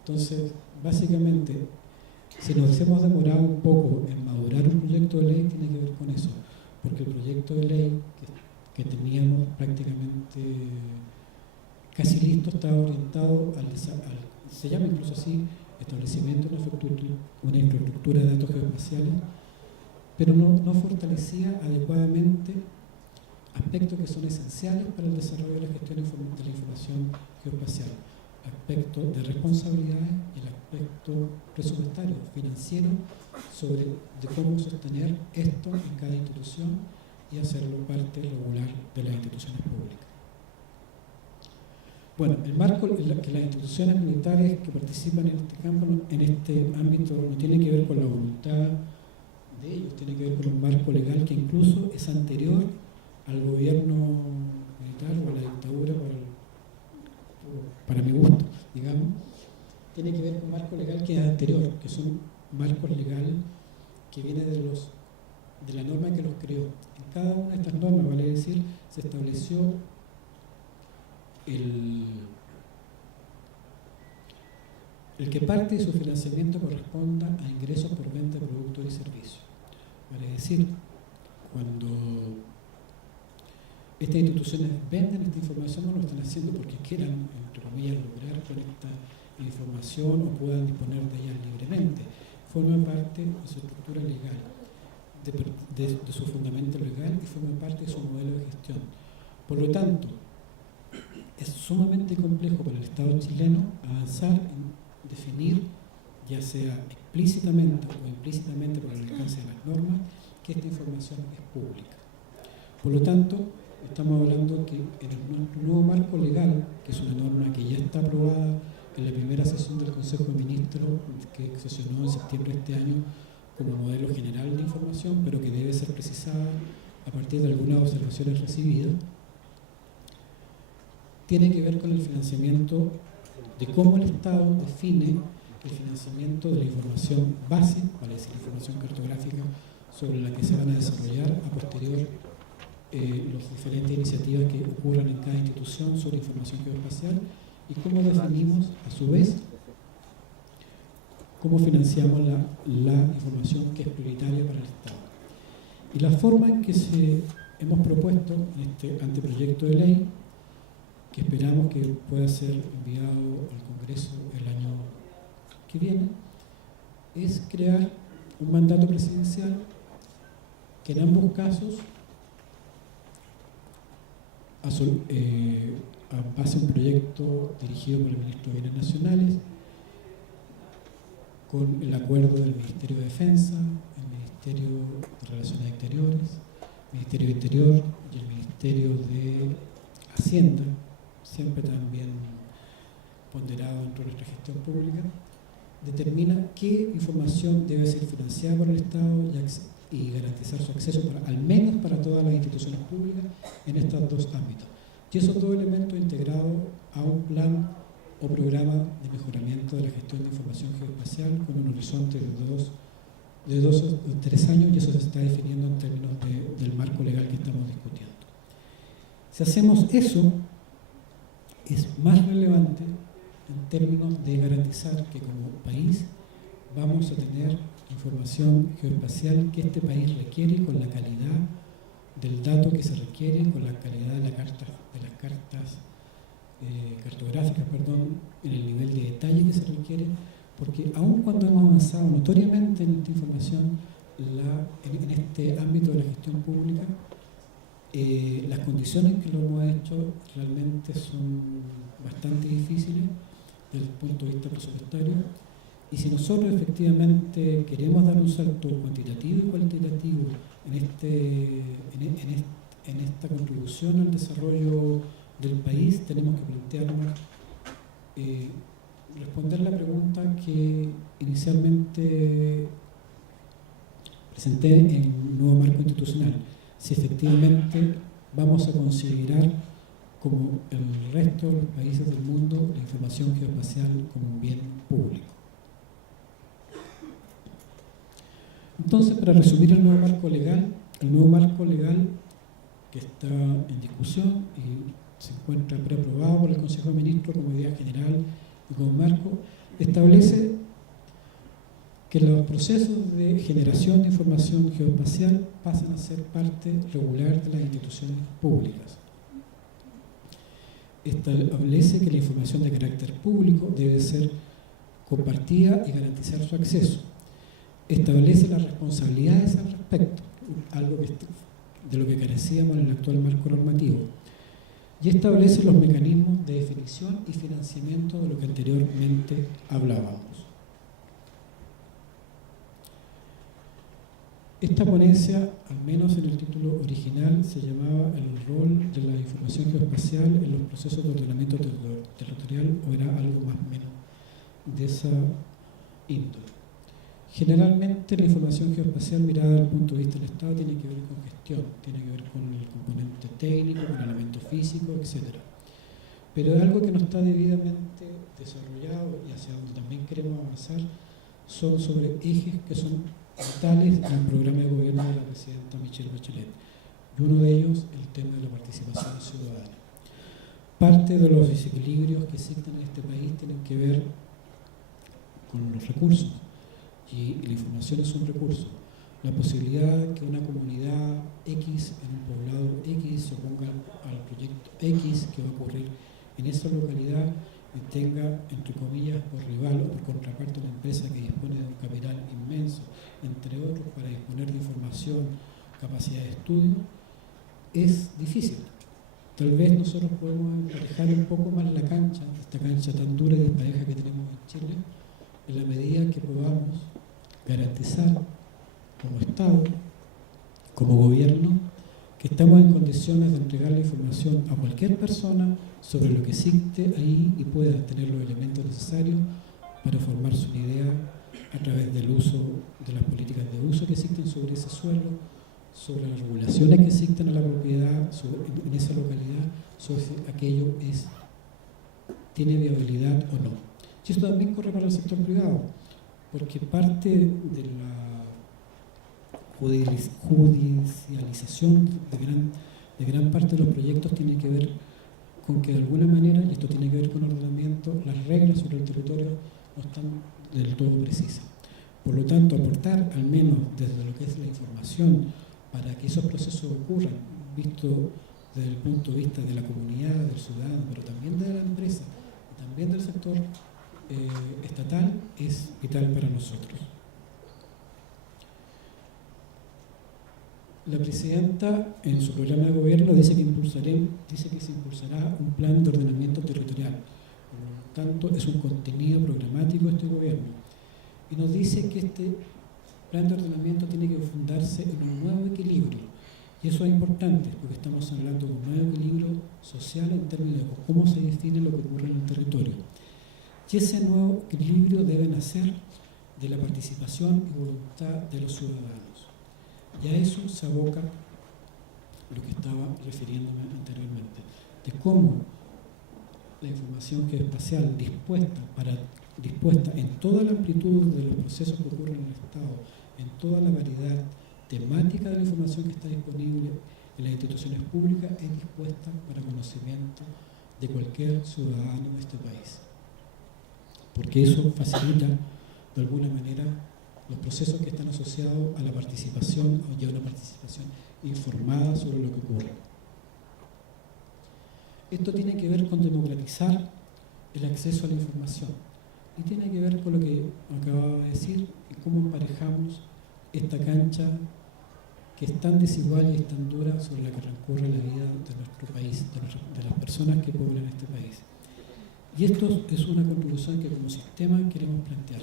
Entonces, básicamente, si nos hemos demorado un poco en madurar un proyecto de ley, tiene que ver con eso. Porque el proyecto de ley que teníamos prácticamente casi listo estaba orientado se llama incluso así, establecimiento de una infraestructura de datos geoespaciales, pero no fortalecía adecuadamente aspectos que son esenciales para el desarrollo de la gestión de la información geoespacial, aspectos de responsabilidades y el aspecto presupuestario, financiero, de cómo sostener esto en cada institución y hacerlo parte regular de las instituciones públicas. Bueno, el marco que las instituciones militares que participan en este campo, en este ámbito, no tiene que ver con la voluntad de ellos, tiene que ver con un marco legal que incluso es anterior al gobierno militar o a la dictadura, para mi gusto, digamos. Tiene que ver con un marco legal que es anterior, que son marcos legales que vienen de la norma que los creó. En cada una de estas normas, vale decir, se estableció el que parte de su financiamiento corresponda a ingresos por venta de productos y servicios. Vale decir, cuando estas instituciones venden esta información, no lo están haciendo porque quieran, entre comillas, lograr con esta información o puedan disponer de ella libremente. Forma parte de su estructura legal, de su fundamento legal y forma parte de su modelo de gestión. Por lo tanto, es sumamente complejo para el Estado chileno avanzar en definir, ya sea explícitamente o implícitamente por el alcance de las normas, que esta información es pública. Por lo tanto, estamos hablando que en nuestro nuevo marco legal, que es una norma que ya está aprobada en la primera sesión del Consejo de Ministros, que sesionó en septiembre de este año como modelo general de información, pero que debe ser precisada a partir de algunas observaciones recibidas, tiene que ver con el financiamiento, de cómo el Estado define el financiamiento de la información base, vale decir, la información cartográfica sobre la que se van a desarrollar a posterior las diferentes iniciativas que ocurran en cada institución sobre información geoespacial, y cómo definimos, a su vez, cómo financiamos la información que es prioritaria para el Estado. Y la forma en que hemos propuesto en este anteproyecto de ley, que esperamos que pueda ser enviado al Congreso el año que viene, es crear un mandato presidencial que en ambos casos pase un proyecto dirigido por el Ministro de Bienes Nacionales, con el acuerdo del Ministerio de Defensa, el Ministerio de Relaciones Exteriores, el Ministerio de Interior y el Ministerio de Hacienda, siempre también ponderado dentro de nuestra gestión pública, determina qué información debe ser financiada por el Estado y garantizar su acceso al menos para todas las instituciones públicas en estos dos ámbitos. Y esos dos elementos integrados a un plan o programa de mejoramiento de la gestión de información geoespacial con un horizonte de 2 o 3 años, y eso se está definiendo en términos del marco legal que estamos discutiendo. Si hacemos eso, es más relevante en términos de garantizar que como país vamos a tener información geoespacial que este país requiere con la calidad del dato que se requiere, con la calidad de las cartas cartográficas, en el nivel de detalle que se requiere, porque aun cuando hemos avanzado notoriamente en esta información, en este ámbito de la gestión pública, las condiciones que lo hemos hecho realmente son bastante difíciles desde el punto de vista presupuestario, y si nosotros efectivamente queremos dar un salto cuantitativo y cualitativo en esta contribución al desarrollo del país, tenemos que plantearnos responder la pregunta que inicialmente presenté en el nuevo marco institucional: si efectivamente vamos a considerar, como el resto de los países del mundo, la información geoespacial como un bien público. Entonces, para resumir el nuevo marco legal, el nuevo marco legal que está en discusión y se encuentra preaprobado por el Consejo de Ministros como idea general y como marco, establece que los procesos de generación de información geoespacial pasan a ser parte regular de las instituciones públicas. Establece que la información de carácter público debe ser compartida y garantizar su acceso. Establece las responsabilidades al respecto, algo de lo que carecíamos en el actual marco normativo, y establece los mecanismos de definición y financiamiento de lo que anteriormente hablábamos. Esta ponencia, al menos en el título original, se llamaba El rol de la información geoespacial en los procesos de ordenamiento territorial, o era algo más o menos de esa índole. Generalmente la información geoespacial mirada desde el punto de vista del Estado tiene que ver con gestión, tiene que ver con el componente técnico, con elementos físicos, etc. Pero algo que no está debidamente desarrollado y hacia donde también queremos avanzar son sobre ejes que son vitales en el programa de gobierno de la presidenta Michelle Bachelet. Y uno de ellos, el tema de la participación ciudadana. Parte de los desequilibrios que existen en este país tienen que ver con los recursos. Y la información es un recurso. La posibilidad de que una comunidad X en un poblado X se oponga al proyecto X que va a ocurrir en esa localidad y tenga, entre comillas, por rival o por contraparte una empresa que dispone de un capital inmenso, entre otros, para disponer de información, capacidad de estudio, es difícil. Tal vez nosotros podemos emparejar un poco más la cancha, esta cancha tan dura y despareja que tenemos en Chile, en la medida que podamos garantizar como Estado, como gobierno, que estamos en condiciones de entregar la información a cualquier persona sobre lo que existe ahí y pueda tener los elementos necesarios para formarse una idea a través del uso de las políticas de uso que existen sobre ese suelo, sobre las regulaciones que existen a la propiedad en esa localidad, sobre si aquello tiene viabilidad o no. Y esto también corre para el sector privado, porque parte de la judicialización de gran parte de los proyectos tiene que ver con que de alguna manera, y esto tiene que ver con ordenamiento, las reglas sobre el territorio no están del todo precisas. Por lo tanto, aportar al menos desde lo que es la información para que esos procesos ocurran, visto desde el punto de vista de la comunidad, del ciudadano, pero también de la empresa y también del sector estatal, es vital para nosotros. La presidenta en su programa de gobierno dice que se impulsará un plan de ordenamiento territorial. Por lo tanto, es un contenido programático de este gobierno. Y nos dice que este plan de ordenamiento tiene que fundarse en un nuevo equilibrio. Y eso es importante, porque estamos hablando de un nuevo equilibrio social en términos de cómo se define lo que ocurre en el territorio. Y ese nuevo equilibrio debe nacer de la participación y voluntad de los ciudadanos. Y a eso se aboca lo que estaba refiriéndome anteriormente, de cómo la información geoespacial dispuesta en toda la amplitud de los procesos que ocurren en el Estado, en toda la variedad temática de la información que está disponible en las instituciones públicas, es dispuesta para conocimiento de cualquier ciudadano de este país. Porque eso facilita, de alguna manera, los procesos que están asociados a la participación y a una participación informada sobre lo que ocurre. Esto tiene que ver con democratizar el acceso a la información y tiene que ver con lo que acababa de decir y cómo emparejamos esta cancha que es tan desigual y es tan dura sobre la que transcurre la vida de nuestro país, de las personas que poblan este país. Y esto es una conclusión que como sistema queremos plantear.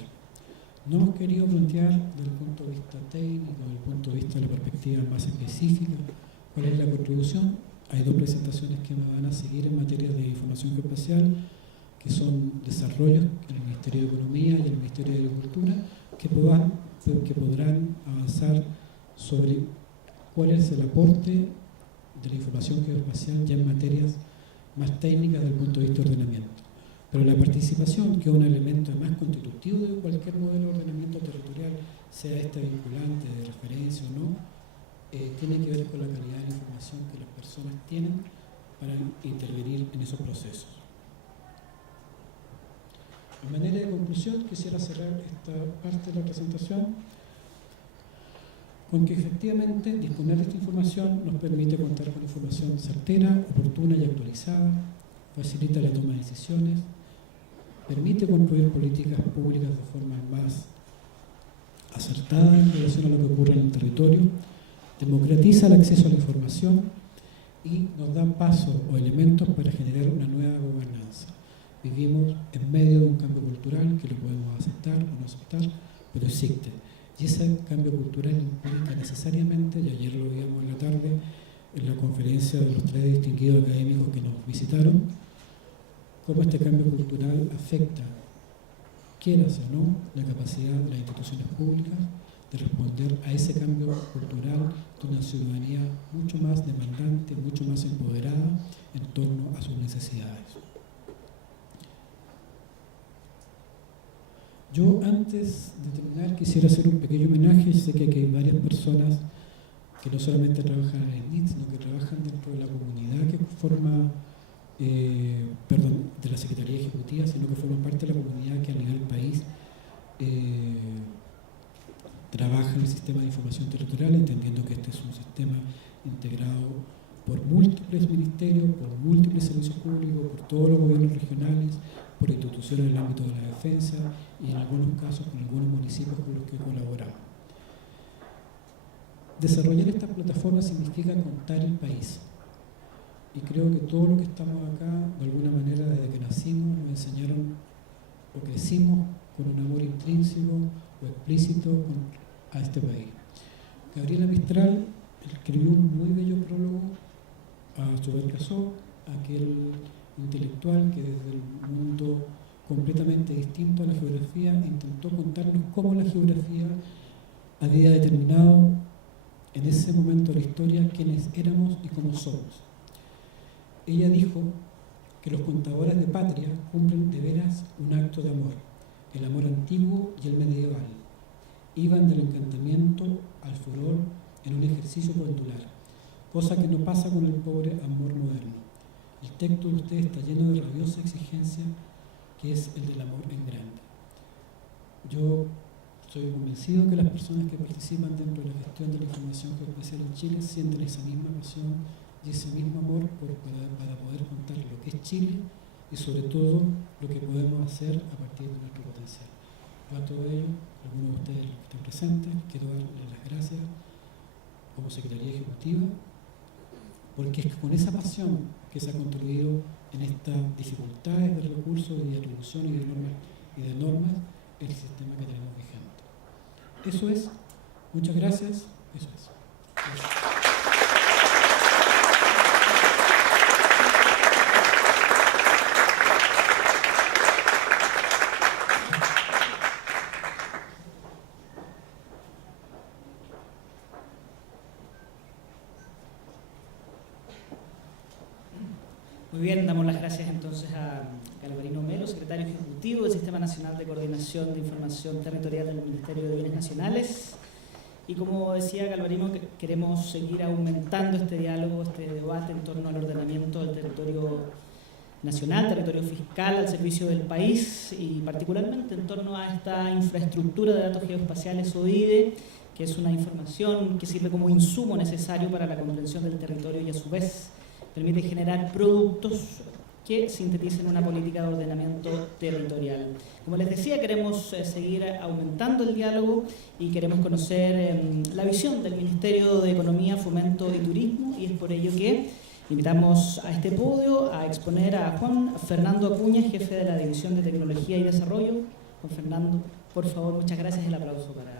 No hemos querido plantear desde el punto de vista técnico, desde el punto de vista de la perspectiva más específica, cuál es la contribución. Hay dos presentaciones que me van a seguir en materia de información geoespacial, que son desarrollos en el Ministerio de Economía y el Ministerio de Agricultura, que podrán avanzar sobre cuál es el aporte de la información geoespacial ya en materias más técnicas desde el punto de vista de ordenamiento. Pero la participación, que es un elemento más constitutivo de cualquier modelo de ordenamiento territorial, sea este vinculante de referencia o no, tiene que ver con la calidad de la información que las personas tienen para intervenir en esos procesos. De manera de conclusión, quisiera cerrar esta parte de la presentación con que efectivamente disponer de esta información nos permite contar con información certera, oportuna y actualizada, facilita la toma de decisiones, permite construir políticas públicas de forma más acertada en relación a lo que ocurre en el territorio, democratiza el acceso a la información y nos da pasos o elementos para generar una nueva gobernanza. Vivimos en medio de un cambio cultural que lo podemos aceptar o no aceptar, pero existe. Y ese cambio cultural implica necesariamente, y ayer lo vimos en la tarde, en la conferencia de los 3 distinguidos académicos que nos visitaron, cómo este cambio cultural afecta, quieras o no, la capacidad de las instituciones públicas de responder a ese cambio cultural de una ciudadanía mucho más demandante, mucho más empoderada en torno a sus necesidades. Yo, antes de terminar, quisiera hacer un pequeño homenaje. Sé que aquí hay varias personas que no solamente trabajan en el NIT, sino que trabajan dentro de la comunidad que forma, de la Secretaría Ejecutiva, sino que forman parte de la comunidad que a nivel país trabaja en el sistema de información territorial, entendiendo que este es un sistema integrado por múltiples ministerios, por múltiples servicios públicos, por todos los gobiernos regionales, por instituciones en el ámbito de la defensa y en algunos casos con algunos municipios con los que colaboramos. Desarrollar esta plataforma significa contar el país. Y creo que todo lo que estamos acá, de alguna manera, desde que nacimos, nos enseñaron o crecimos con un amor intrínseco o explícito a este país. Gabriela Mistral escribió un muy bello prólogo a Sobercasó, aquel intelectual que desde el mundo completamente distinto a la geografía intentó contarnos cómo la geografía había determinado en ese momento de la historia quiénes éramos y cómo somos. Ella dijo que los contadores de patria cumplen de veras un acto de amor, el amor antiguo y el medieval. Iban del encantamiento al furor en un ejercicio pendular, cosa que no pasa con el pobre amor moderno. El texto de ustedes está lleno de rabiosa exigencia, que es el del amor en grande. Yo soy convencido que las personas que participan dentro de la gestión de la información geoespacial en Chile sienten esa misma pasión y ese mismo amor para poder contar lo que es Chile y sobre todo lo que podemos hacer a partir de nuestro potencial. Para todo ello, algunos de ustedes que están presentes, quiero darles las gracias como Secretaría Ejecutiva, porque es con esa pasión que se ha construido en estas dificultades de recursos, de atribución y de normas el sistema que tenemos vigente. Eso es. Muchas gracias. Eso es. Gracias. Muy bien, damos las gracias entonces a Galvarino Melo, secretario ejecutivo del Sistema Nacional de Coordinación de Información Territorial del Ministerio de Bienes Nacionales. Y como decía Galvarino, queremos seguir aumentando este diálogo, este debate en torno al ordenamiento del territorio nacional, territorio fiscal al servicio del país y particularmente en torno a esta infraestructura de datos geoespaciales OIDE, que es una información que sirve como insumo necesario para la comprensión del territorio y a su vez permite generar productos que sinteticen una política de ordenamiento territorial. Como les decía, queremos seguir aumentando el diálogo y queremos conocer la visión del Ministerio de Economía, Fomento y Turismo, y es por ello que invitamos a este podio a exponer a Juan Fernando Acuña, jefe de la División de Tecnología y Desarrollo. Juan Fernando, por favor, muchas gracias. El aplauso para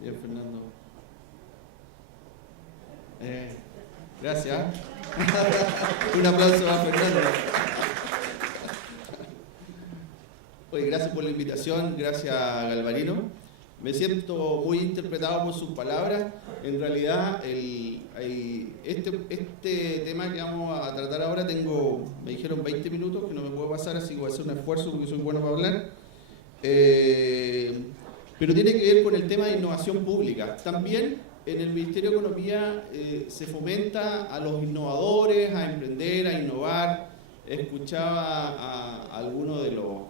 Bien, Fernando. Gracias. Un aplauso a Fernando. Oye, gracias por la invitación, gracias a Galvarino. Me siento muy interpretado por sus palabras. En realidad, este tema que vamos a tratar ahora, me dijeron 20 minutos, que no me puedo pasar, así que voy a hacer un esfuerzo porque soy bueno para hablar. Pero tiene que ver con el tema de innovación pública. También en el Ministerio de Economía se fomenta a los innovadores a emprender, a innovar. Escuchaba a algunos de los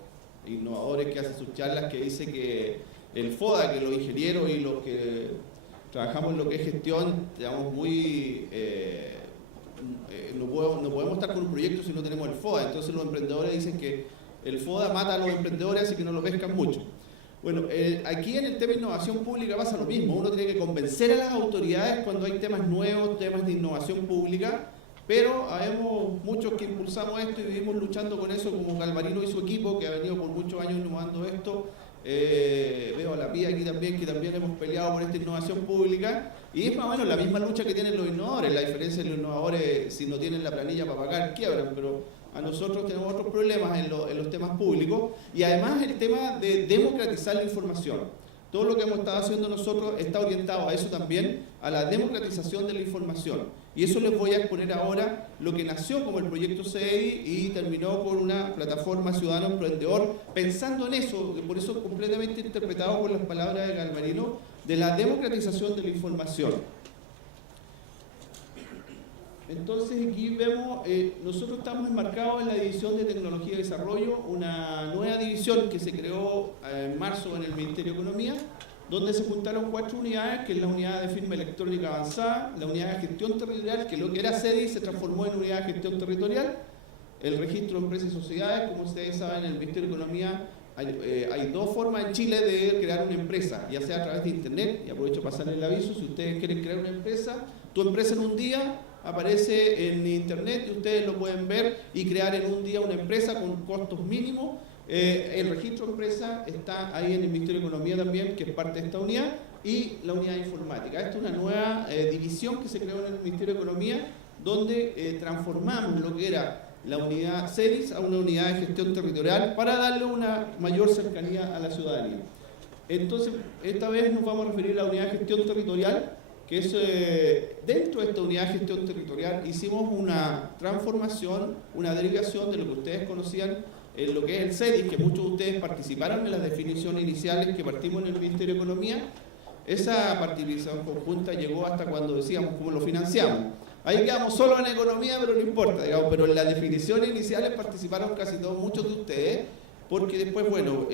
innovadores que hacen sus charlas que dice que el FODA, que los ingenieros y los que trabajamos en lo que es gestión, digamos, no podemos estar con un proyecto si no tenemos el FODA. Entonces los emprendedores dicen que el FODA mata a los emprendedores, así que no lo pescan mucho. Bueno, aquí en el tema de innovación pública pasa lo mismo. Uno tiene que convencer a las autoridades cuando hay temas nuevos, temas de innovación pública, pero habemos muchos que impulsamos esto y vivimos luchando con eso, como Galvarino y su equipo, que ha venido por muchos años innovando esto. Veo a la Pía aquí también, que también hemos peleado por esta innovación pública, y es más o menos la misma lucha que tienen los innovadores. La diferencia de los innovadores, si no tienen la planilla para pagar, quiebran, pero a nosotros tenemos otros problemas en los temas públicos, y además el tema de democratizar la información. Todo lo que hemos estado haciendo nosotros está orientado a eso también, a la democratización de la información. Y eso les voy a exponer ahora, lo que nació como el proyecto CEDI y terminó con una plataforma Ciudadano Emprendedor, pensando en eso, por eso completamente interpretado por las palabras de Galvarino, de la democratización de la información. Entonces aquí vemos, nosotros estamos enmarcados en la División de Tecnología y Desarrollo, una nueva división que se creó en marzo en el Ministerio de Economía, donde se juntaron 4 unidades, que es la unidad de firma electrónica avanzada, la unidad de gestión territorial, que lo que era CEDI se transformó en unidad de gestión territorial, el registro de empresas y sociedades. Como ustedes saben, en el Ministerio de Economía hay 2 formas en Chile de crear una empresa, ya sea a través de internet, y aprovecho para pasar el aviso, si ustedes quieren crear una empresa, tu empresa en un día aparece en internet y ustedes lo pueden ver y crear en un día una empresa con costos mínimos. El registro de empresa está ahí en el Ministerio de Economía también, que es parte de esta unidad, y la unidad informática. Esta es una nueva división que se creó en el Ministerio de Economía, donde transformamos lo que era la unidad CEDIS a una unidad de gestión territorial para darle una mayor cercanía a la ciudadanía. Entonces, esta vez nos vamos a referir a la unidad de gestión territorial, que es dentro de esta unidad de gestión territorial hicimos una transformación, una derivación de lo que ustedes conocían en lo que es el CEDIS, que muchos de ustedes participaron en las definiciones iniciales que partimos en el Ministerio de Economía. Esa participación conjunta llegó hasta cuando decíamos cómo lo financiamos. Ahí quedamos solo en economía, pero no importa, digamos, pero en las definiciones iniciales participaron casi todos, muchos de ustedes, porque después, bueno,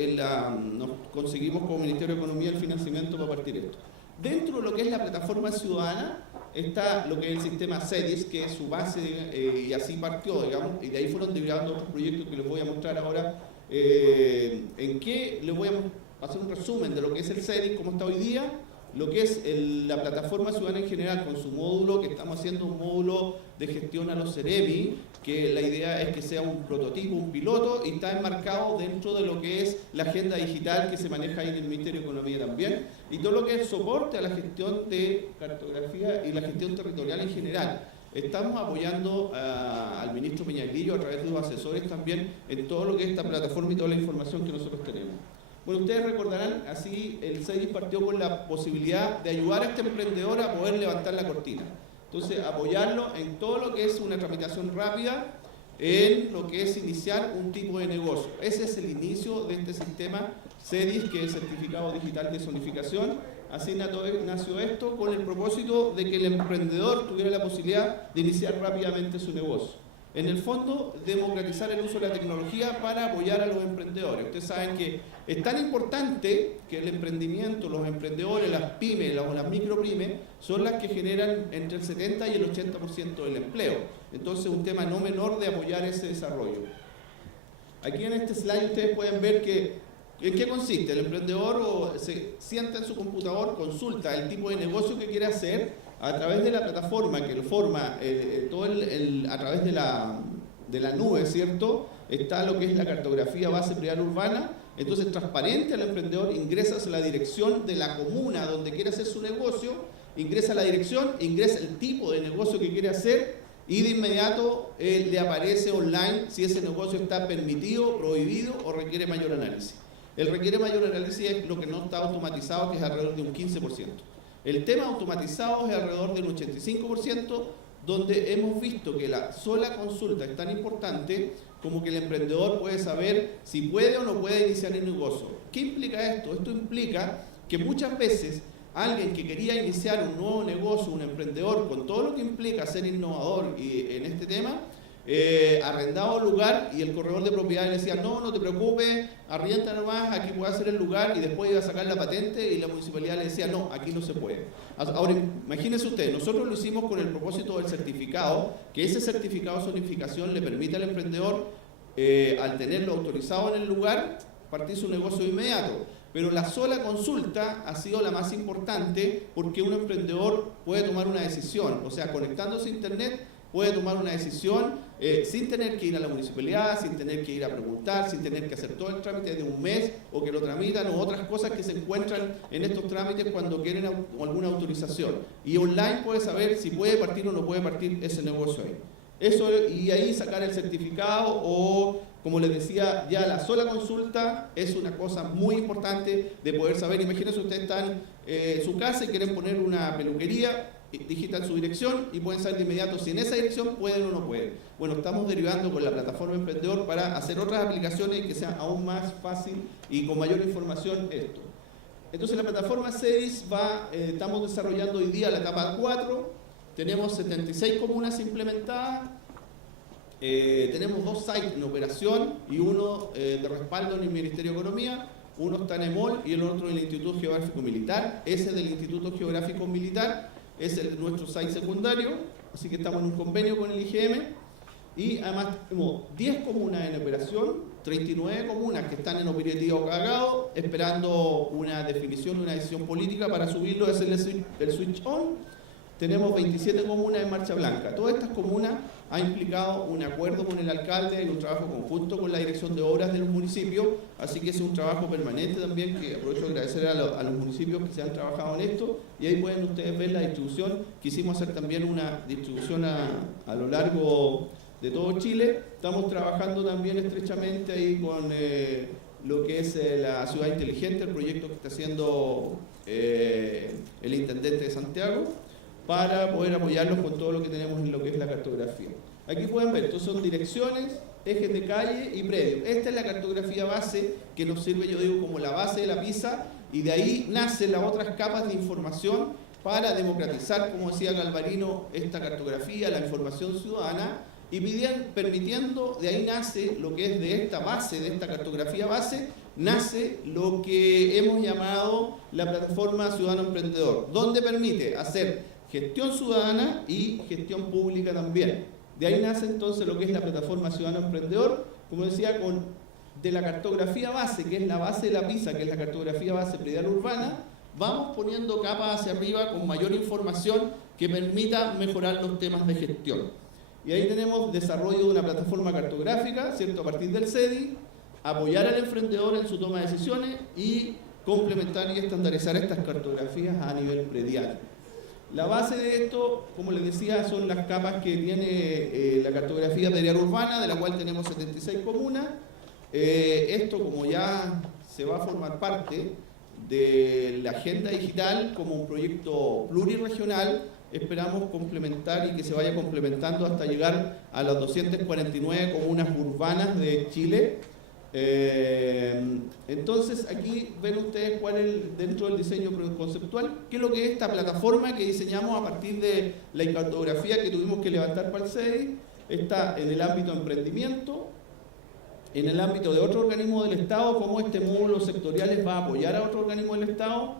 nos conseguimos como Ministerio de Economía el financiamiento para partir esto. Dentro de lo que es la plataforma ciudadana está lo que es el sistema CEDIS, que es su base, y así partió, digamos, y de ahí fueron derivando otros proyectos que les voy a mostrar ahora, en que les voy a hacer un resumen de lo que es el CEDIS, cómo está hoy día, lo que es la plataforma ciudadana en general, con su módulo, que estamos haciendo un módulo de gestión a los CEREMI, que la idea es que sea un prototipo, un piloto, y está enmarcado dentro de lo que es la agenda digital que se maneja ahí en el Ministerio de Economía también, y todo lo que es soporte a la gestión de cartografía y la gestión territorial en general. Estamos apoyando al ministro Peñagrillo a través de los asesores también en todo lo que es esta plataforma y toda la información que nosotros tenemos. Bueno, ustedes recordarán, así el CEDIS partió con la posibilidad de ayudar a este emprendedor a poder levantar la cortina. Entonces, apoyarlo en todo lo que es una tramitación rápida, en lo que es iniciar un tipo de negocio. Ese es el inicio de este sistema CEDIS, que es Certificado Digital de Zonificación. Así nació esto con el propósito de que el emprendedor tuviera la posibilidad de iniciar rápidamente su negocio. En el fondo, democratizar el uso de la tecnología para apoyar a los emprendedores. Ustedes saben que es tan importante que el emprendimiento, los emprendedores, las pymes o las micropymes son las que generan entre el 70 y el 80% del empleo. Entonces, un tema no menor de apoyar ese desarrollo. Aquí en este slide ustedes pueden ver que ¿en qué consiste? El emprendedor se sienta en su computador, consulta el tipo de negocio que quiere hacer a través de la plataforma que lo forma a través de la nube, ¿cierto? Está lo que es la cartografía base predial urbana. Entonces, transparente al emprendedor, ingresa a la dirección de la comuna donde quiere hacer su negocio, ingresa a la dirección, ingresa el tipo de negocio que quiere hacer y de inmediato le aparece online si ese negocio está permitido, prohibido o requiere mayor análisis. El requiere mayor análisis es lo que no está automatizado, que es alrededor de un 15%. El tema automatizado es alrededor del 85%, donde hemos visto que la sola consulta es tan importante como que el emprendedor puede saber si puede o no puede iniciar el negocio. ¿Qué implica esto? Esto implica que muchas veces alguien que quería iniciar un nuevo negocio, un emprendedor, con todo lo que implica ser innovador y en este tema, arrendaba un lugar y el corredor de propiedad le decía, no, no te preocupes, arrienda nomás, aquí puede hacer el lugar, y después iba a sacar la patente y la municipalidad le decía, no, aquí no se puede. Ahora, imagínense ustedes, nosotros lo hicimos con el propósito del certificado, que ese certificado de zonificación le permite al emprendedor, al tenerlo autorizado en el lugar, partir su negocio de inmediato. Pero la sola consulta ha sido la más importante porque un emprendedor puede tomar una decisión, o sea, conectándose a internet, puede tomar una decisión sin tener que ir a la municipalidad, sin tener que ir a preguntar, sin tener que hacer todo el trámite de un mes o que lo tramitan o otras cosas que se encuentran en estos trámites cuando quieren alguna autorización. Y online puede saber si puede partir o no puede partir ese negocio ahí. Eso, y ahí sacar el certificado o, como les decía, ya la sola consulta es una cosa muy importante de poder saber. Imagínense, ustedes están en su casa y quieren poner una peluquería, digitan su dirección y pueden saber de inmediato si en esa dirección pueden o no pueden. Bueno, estamos derivando con la plataforma Emprendedor para hacer otras aplicaciones que sean aún más fácil y con mayor información esto. Entonces la plataforma CEDIS estamos desarrollando hoy día la etapa 4, tenemos 76 comunas implementadas, tenemos 2 sites en operación y uno de respaldo en el Ministerio de Economía. Uno está en EMOL y el otro en el Instituto Geográfico Militar. Ese del Instituto Geográfico Militar es nuestro site secundario, así que estamos en un convenio con el IGM. Y además tenemos 10 comunas en operación, 39 comunas que están en operativo cagado, esperando una definición, una decisión política para subirlo, hacerle el switch on. Tenemos 27 comunas en marcha blanca. Todas estas comunas han implicado un acuerdo con el alcalde y un trabajo conjunto con la dirección de obras de los municipios, así que es un trabajo permanente también, que aprovecho de agradecer a los municipios que se han trabajado en esto, y ahí pueden ustedes ver la distribución. Quisimos hacer también una distribución a lo largo de todo Chile. Estamos trabajando también estrechamente ahí con lo que es la ciudad inteligente, el proyecto que está haciendo el intendente de Santiago, para poder apoyarlos con todo lo que tenemos en lo que es la cartografía. Aquí pueden ver, estos son direcciones, ejes de calle y predios. Esta es la cartografía base que nos sirve, yo digo, como la base de la pizza, y de ahí nacen las otras capas de información para democratizar, como decía Galvarino, esta cartografía, la información ciudadana, y permitiendo, de ahí nace lo que es de esta base, de esta cartografía base, nace lo que hemos llamado la plataforma Ciudadano Emprendedor, donde permite hacer gestión ciudadana y gestión pública también. De ahí nace entonces lo que es la plataforma Ciudadano Emprendedor, como decía, de la cartografía base, que es la base de la pizza, que es la cartografía base predial urbana, vamos poniendo capas hacia arriba con mayor información que permita mejorar los temas de gestión. Y ahí tenemos desarrollo de una plataforma cartográfica, ¿cierto?, a partir del CEDI, apoyar al emprendedor en su toma de decisiones y complementar y estandarizar estas cartografías a nivel predial. La base de esto, como les decía, son las capas que tiene la cartografía predial urbana, de la cual tenemos 76 comunas. Esto, como ya se va a formar parte de la agenda digital como un proyecto plurirregional, esperamos complementar y que se vaya complementando hasta llegar a las 249 comunas urbanas de Chile. Entonces aquí ven ustedes cuál es dentro del diseño conceptual, qué es lo que es esta plataforma que diseñamos a partir de la cartografía que tuvimos que levantar para el CEDI. Está en el ámbito de emprendimiento, en el ámbito de otro organismo del Estado, cómo este módulo sectorial va a apoyar a otro organismo del Estado,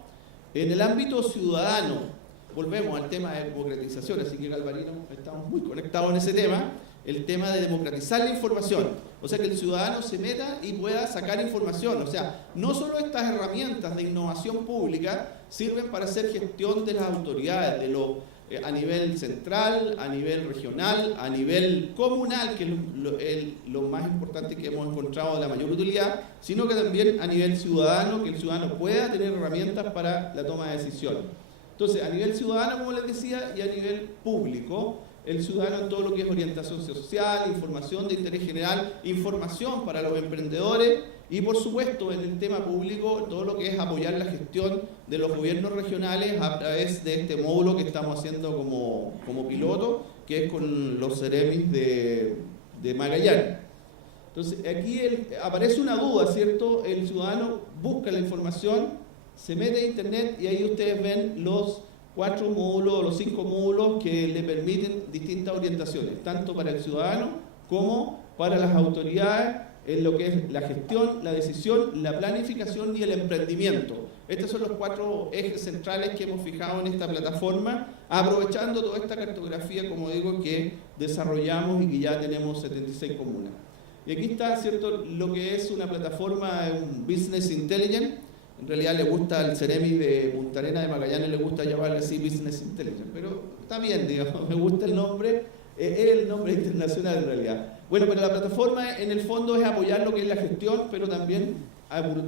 en el ámbito ciudadano. Volvemos al tema de democratización, así que Galvarino, estamos muy conectados en ese tema, el tema de democratizar la información, o sea que el ciudadano se meta y pueda sacar información. O sea, no solo estas herramientas de innovación pública sirven para hacer gestión de las autoridades, a nivel central, a nivel regional, a nivel comunal, que es lo más importante que hemos encontrado de la mayor utilidad, sino que también a nivel ciudadano, que el ciudadano pueda tener herramientas para la toma de decisiones. Entonces, a nivel ciudadano, como les decía, y a nivel público, el ciudadano en todo lo que es orientación social, información de interés general, información para los emprendedores y, por supuesto, en el tema público, todo lo que es apoyar la gestión de los gobiernos regionales a través de este módulo que estamos haciendo como piloto, que es con los Ceremis de Magallanes. Entonces, aquí aparece una duda, ¿cierto? El ciudadano busca la información, se mete a internet y ahí ustedes ven los 4 módulos, los 5 módulos que le permiten distintas orientaciones, tanto para el ciudadano como para las autoridades, en lo que es la gestión, la decisión, la planificación y el emprendimiento. Estos son los 4 ejes centrales que hemos fijado en esta plataforma, aprovechando toda esta cartografía, como digo, que desarrollamos y que ya tenemos 76 comunas. Y aquí está, ¿cierto?, lo que es una plataforma, un Business Intelligence. En realidad le gusta al Ceremi de Punta Arenas de Magallanes, le gusta llamarle así Business Intelligence, pero está bien, digamos, me gusta el nombre, es el nombre internacional en realidad. Bueno, pero la plataforma en el fondo es apoyar lo que es la gestión, pero también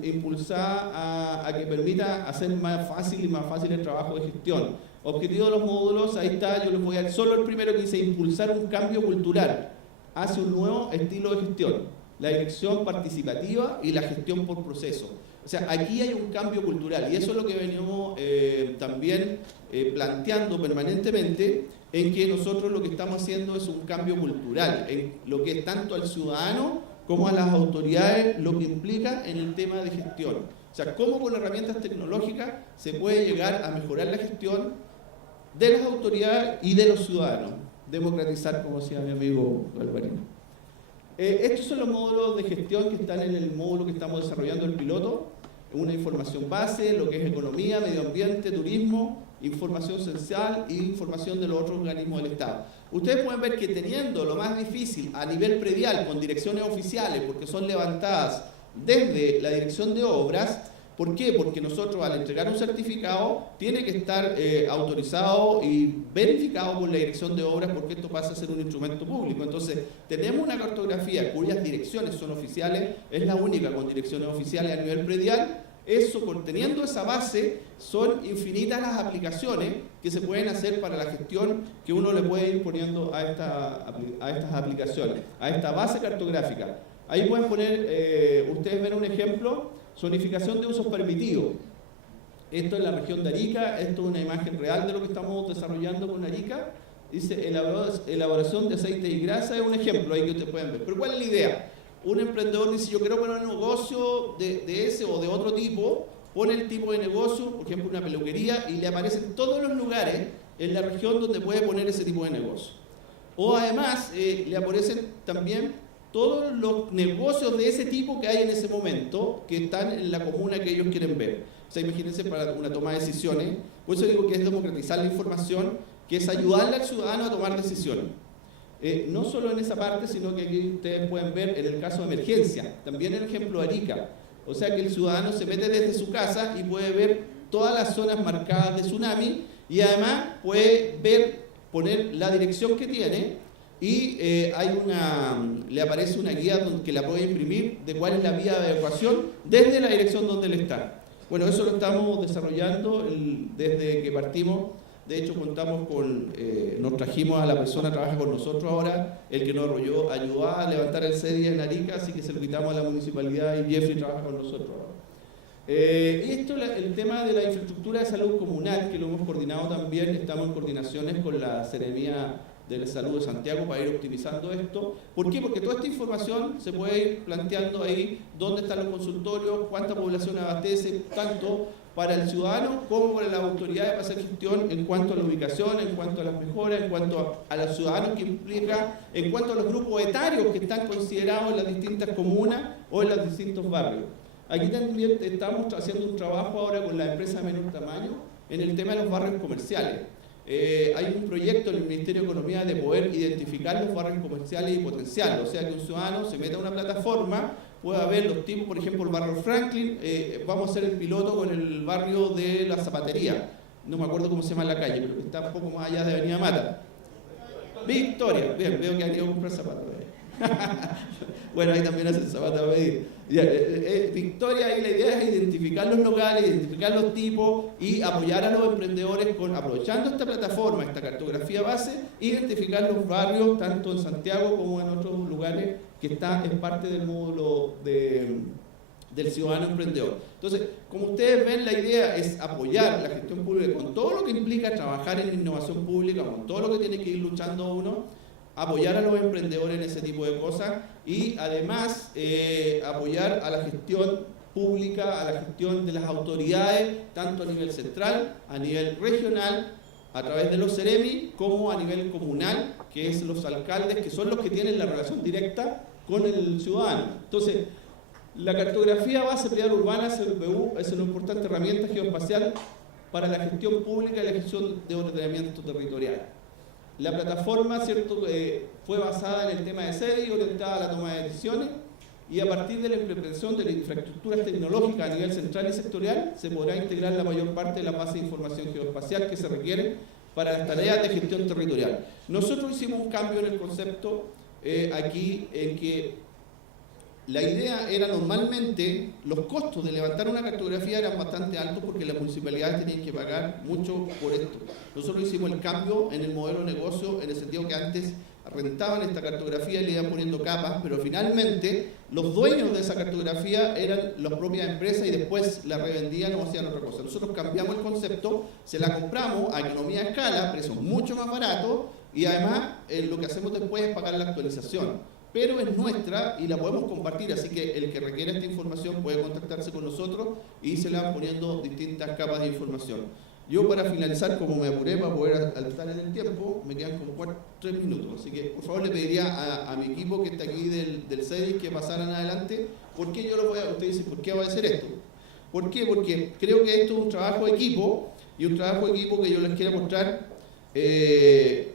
impulsar a que permita hacer más fácil el trabajo de gestión. Objetivo de los módulos, ahí está, yo les voy a dar solo el primero que dice impulsar un cambio cultural hacia un nuevo estilo de gestión, la dirección participativa y la gestión por proceso. O sea, aquí hay un cambio cultural y eso es lo que venimos también planteando permanentemente, en que nosotros lo que estamos haciendo es un cambio cultural, en lo que es tanto al ciudadano como a las autoridades, lo que implica en el tema de gestión. O sea, cómo con herramientas tecnológicas se puede llegar a mejorar la gestión de las autoridades y de los ciudadanos. Democratizar, como decía mi amigo Galvarino. Estos son los módulos de gestión que están en el módulo que estamos desarrollando, el piloto. Una información base, lo que es economía, medio ambiente, turismo, información social e información de los otros organismos del Estado. Ustedes pueden ver que teniendo lo más difícil a nivel predial con direcciones oficiales, porque son levantadas desde la dirección de obras. ¿Por qué? Porque nosotros al entregar un certificado tiene que estar autorizado y verificado por la dirección de obras, porque esto pasa a ser un instrumento público. Entonces, tenemos una cartografía cuyas direcciones son oficiales, es la única con direcciones oficiales a nivel predial. Eso, teniendo esa base, son infinitas las aplicaciones que se pueden hacer para la gestión que uno le puede ir poniendo a estas aplicaciones, a esta base cartográfica. Ahí pueden poner, ustedes ven un ejemplo. Zonificación de usos permitidos. Esto es la región de Arica, esto es una imagen real de lo que estamos desarrollando con Arica. Dice elaboración de aceite y grasa, es un ejemplo ahí que ustedes pueden ver. Pero ¿cuál es la idea? Un emprendedor dice, yo quiero poner un negocio de ese o de otro tipo, pone el tipo de negocio, por ejemplo una peluquería, y le aparecen todos los lugares en la región donde puede poner ese tipo de negocio. O además le aparecen también todos los negocios de ese tipo que hay en ese momento, que están en la comuna que ellos quieren ver. O sea, imagínense para una toma de decisiones. Por eso digo que es democratizar la información, que es ayudarle al ciudadano a tomar decisiones. No solo en esa parte, sino que aquí ustedes pueden ver en el caso de emergencia, también el ejemplo de Arica. O sea que el ciudadano se mete desde su casa y puede ver todas las zonas marcadas de tsunami y además puede poner la dirección que tiene. Y le aparece una guía que la puede imprimir de cuál es la vía de evacuación desde la dirección donde él está. Bueno, eso lo estamos desarrollando desde que partimos. De hecho, nos trajimos a la persona que trabaja con nosotros ahora, el que nos ayudó a levantar el CEDI en Arica, así que se lo quitamos a la municipalidad y Jeffrey trabaja con nosotros ahora. Y esto, el tema de la infraestructura de salud comunal, que lo hemos coordinado también, estamos en coordinaciones con la Seremía de la Salud de Santiago para ir optimizando esto. ¿Por qué? Porque toda esta información se puede ir planteando ahí dónde están los consultorios, cuánta población abastece, tanto para el ciudadano como para las autoridades para hacer gestión en cuanto a la ubicación, en cuanto a las mejoras, en cuanto a los ciudadanos que implica, en cuanto a los grupos etarios que están considerados en las distintas comunas o en los distintos barrios. Aquí también estamos haciendo un trabajo ahora con la empresa de menor tamaño en el tema de los barrios comerciales. Hay un proyecto en el Ministerio de Economía de poder identificar los barrios comerciales y potenciarlos, o sea que un ciudadano se meta a una plataforma, pueda ver los tipos, por ejemplo el barrio Franklin, vamos a hacer el piloto con el barrio de la Zapatería, no me acuerdo cómo se llama la calle, pero que está un poco más allá de Avenida Mata. Victoria, bien, veo que han ido a comprar zapatos. Bueno, ahí también hacen zapatos a medir. Victoria, ahí la idea es identificar los locales, identificar los tipos y apoyar a los emprendedores aprovechando esta plataforma, esta cartografía base, identificar los barrios, tanto en Santiago como en otros lugares que está en parte del módulo del ciudadano emprendedor. Entonces, como ustedes ven, la idea es apoyar la gestión pública con todo lo que implica trabajar en innovación pública, con todo lo que tiene que ir luchando uno, apoyar a los emprendedores en ese tipo de cosas y además apoyar a la gestión pública, a la gestión de las autoridades, tanto a nivel central, a nivel regional, a través de los CEREMI, como a nivel comunal, que es los alcaldes, que son los que tienen la relación directa con el ciudadano. Entonces, la cartografía base predial urbana, CBU, es una importante herramienta geoespacial para la gestión pública y la gestión de ordenamiento territorial. La plataforma, ¿cierto?, fue basada en el tema de sede y orientada a la toma de decisiones, y a partir de la implementación de las infraestructuras tecnológicas a nivel central y sectorial se podrá integrar la mayor parte de la base de información geoespacial que se requiere para las tareas de gestión territorial. Nosotros hicimos un cambio en el concepto aquí, en que la idea era normalmente, los costos de levantar una cartografía eran bastante altos porque las municipalidades tenían que pagar mucho por esto. Nosotros hicimos el cambio en el modelo de negocio en el sentido que antes rentaban esta cartografía y le iban poniendo capas, pero finalmente los dueños de esa cartografía eran las propias empresas y después la revendían o hacían otra cosa. Nosotros cambiamos el concepto, se la compramos a economía de escala, precios mucho más baratos y además lo que hacemos después es pagar la actualización. Pero es nuestra y la podemos compartir, así que el que requiera esta información puede contactarse con nosotros y se le van poniendo distintas capas de información. Yo, para finalizar, como me apuré para poder estar en el tiempo, me quedan como 3 minutos, así que por favor le pediría a mi equipo que está aquí del CEDIS que pasaran adelante. ¿Por qué yo lo voy a...? Usted dice, ¿por qué voy a hacer esto? ¿Por qué? Porque creo que esto es un trabajo de equipo, y un trabajo de equipo que yo les quiero mostrar,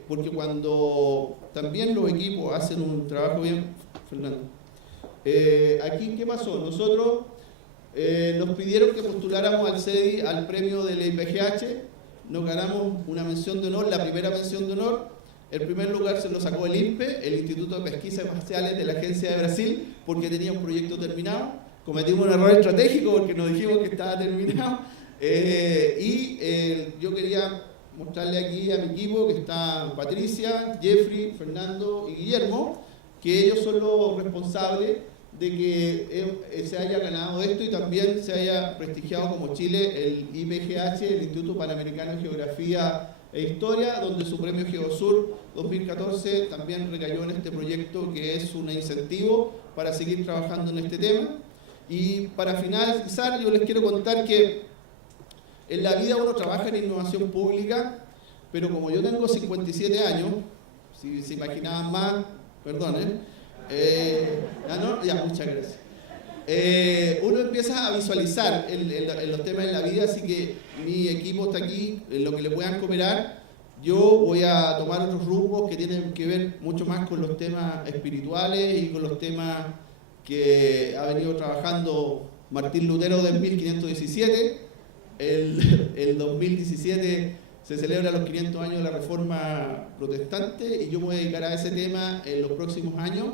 porque cuando también los equipos hacen un trabajo bien... Fernando, aquí, ¿qué pasó? Nosotros nos pidieron que postuláramos al CEDI al premio del IPGH, nos ganamos una mención de honor, la primera mención de honor. El primer lugar se lo sacó el INPE, el Instituto de Pesquisas Espaciales de la Agencia de Brasil, porque tenía un proyecto terminado. Cometimos un error estratégico porque nos dijimos que estaba terminado. Yo quería mostrarle aquí a mi equipo que está Patricia, Jeffrey, Fernando y Guillermo, que ellos son los responsables de que se haya ganado esto y también se haya prestigiado como Chile el IPGH, el Instituto Panamericano de Geografía e Historia, donde su premio Geosur 2014 también recayó en este proyecto, que es un incentivo para seguir trabajando en este tema. Y para finalizar, yo les quiero contar que en la vida uno trabaja en innovación pública, pero como yo tengo 57 años, si se imaginaban más, perdonen, ¿no? Ya, muchas gracias. Uno empieza a visualizar en los temas de la vida, así que mi equipo está aquí, en lo que le puedan cooperar. Yo voy a tomar otros rumbos que tienen que ver mucho más con los temas espirituales y con los temas que ha venido trabajando Martín Lutero desde 1517. El 2017 se celebra los 500 años de la Reforma Protestante y yo me voy a dedicar a ese tema en los próximos años.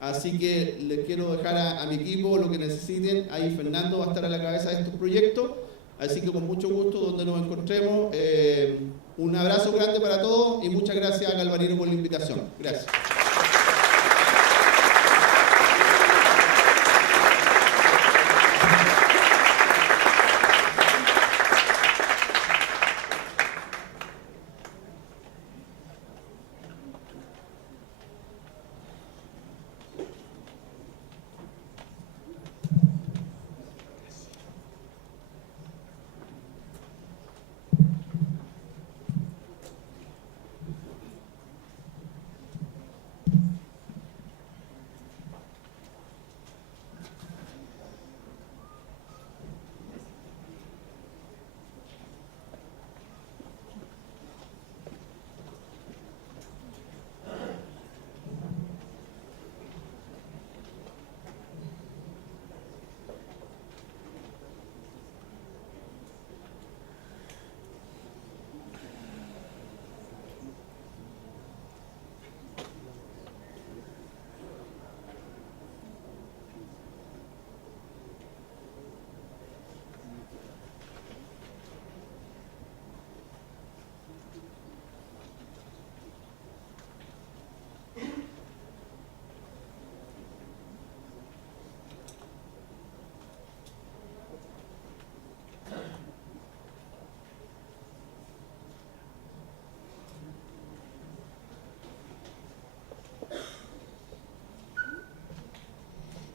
Así que les quiero dejar a mi equipo lo que necesiten. Ahí Fernando va a estar a la cabeza de estos proyectos. Así que con mucho gusto, donde nos encontremos, un abrazo grande para todos y muchas gracias a Galvarino por la invitación. Gracias.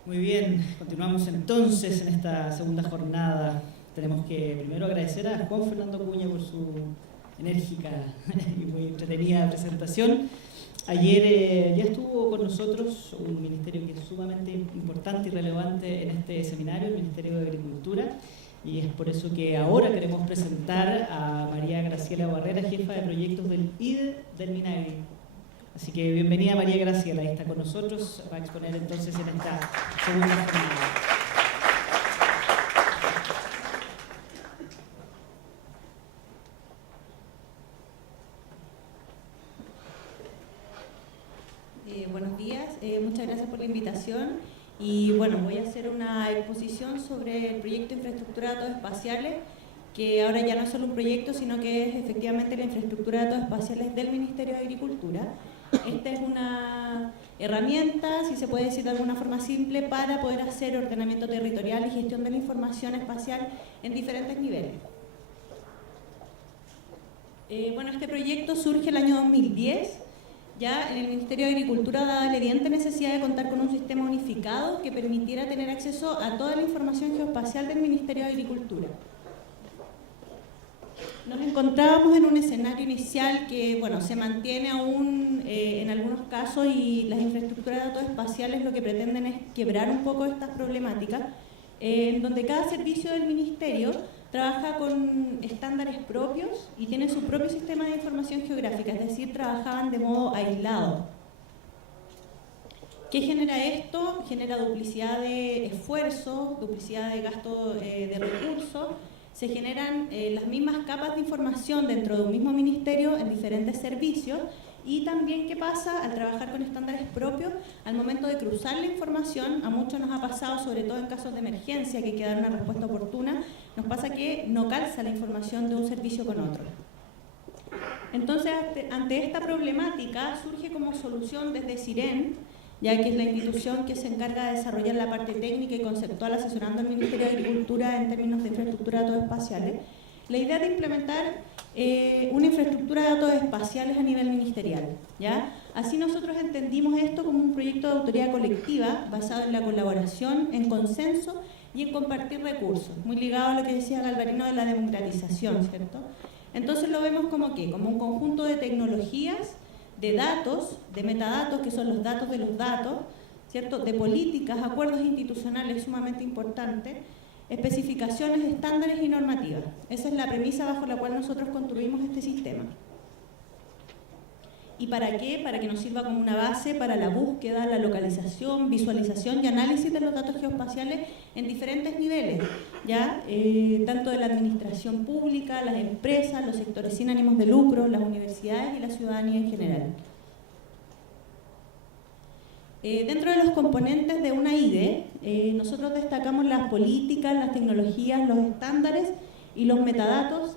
Muy bien, continuamos entonces en esta segunda jornada. Tenemos que primero agradecer a Juan Fernando Cuña por su enérgica y muy entretenida presentación. Ayer ya estuvo con nosotros un ministerio que es sumamente importante y relevante en este seminario, el Ministerio de Agricultura, y es por eso que ahora queremos presentar a María Graciela Barrera, jefa de proyectos del IDE del Minagri. Así que bienvenida María Graciela, ahí está con nosotros, va a exponer entonces en esta segunda jornada. Buenos días, muchas gracias por la invitación y bueno, voy a hacer una exposición sobre el proyecto de infraestructura de datos espaciales, que ahora ya no es solo un proyecto, sino que es efectivamente la infraestructura de datos espaciales del Ministerio de Agricultura. Esta es una herramienta, si se puede decir de alguna forma simple, para poder hacer ordenamiento territorial y gestión de la información espacial en diferentes niveles. Bueno, este proyecto surge el año 2010, ya en el Ministerio de Agricultura, dada la evidente necesidad de contar con un sistema unificado que permitiera tener acceso a toda la información geoespacial del Ministerio de Agricultura. Nos encontrábamos en un escenario inicial que, bueno, se mantiene aún en algunos casos, y las infraestructuras de datos espaciales lo que pretenden es quebrar un poco estas problemáticas, en donde cada servicio del Ministerio trabaja con estándares propios y tiene su propio sistema de información geográfica, es decir, trabajaban de modo aislado. ¿Qué genera esto? Genera duplicidad de esfuerzos, duplicidad de gasto de recursos. Se generan las mismas capas de información dentro de un mismo ministerio en diferentes servicios, y también qué pasa al trabajar con estándares propios al momento de cruzar la información. A muchos nos ha pasado, sobre todo en casos de emergencia, que hay que dar una respuesta oportuna, nos pasa que no calza la información de un servicio con otro. Entonces, ante esta problemática surge como solución desde CIREN, ya que es la institución que se encarga de desarrollar la parte técnica y conceptual asesorando al Ministerio de Agricultura en términos de infraestructura de datos espaciales, la idea de implementar una infraestructura de datos espaciales a nivel ministerial, ¿ya? Así nosotros entendimos esto como un proyecto de autoridad colectiva basado en la colaboración, en consenso y en compartir recursos, muy ligado a lo que decía Galvarino de la democratización, ¿cierto? Entonces lo vemos como ¿qué? Como un conjunto de tecnologías, de datos, de metadatos, que son los datos de los datos, ¿cierto? De políticas, acuerdos institucionales sumamente importantes, especificaciones, estándares y normativas. Esa es la premisa bajo la cual nosotros construimos este sistema. ¿Y para qué? Para que nos sirva como una base para la búsqueda, la localización, visualización y análisis de los datos geoespaciales en diferentes niveles, ¿ya? Tanto de la administración pública, las empresas, los sectores sin ánimos de lucro, las universidades y la ciudadanía en general. Dentro de los componentes de una IDE, nosotros destacamos las políticas, las tecnologías, los estándares y los metadatos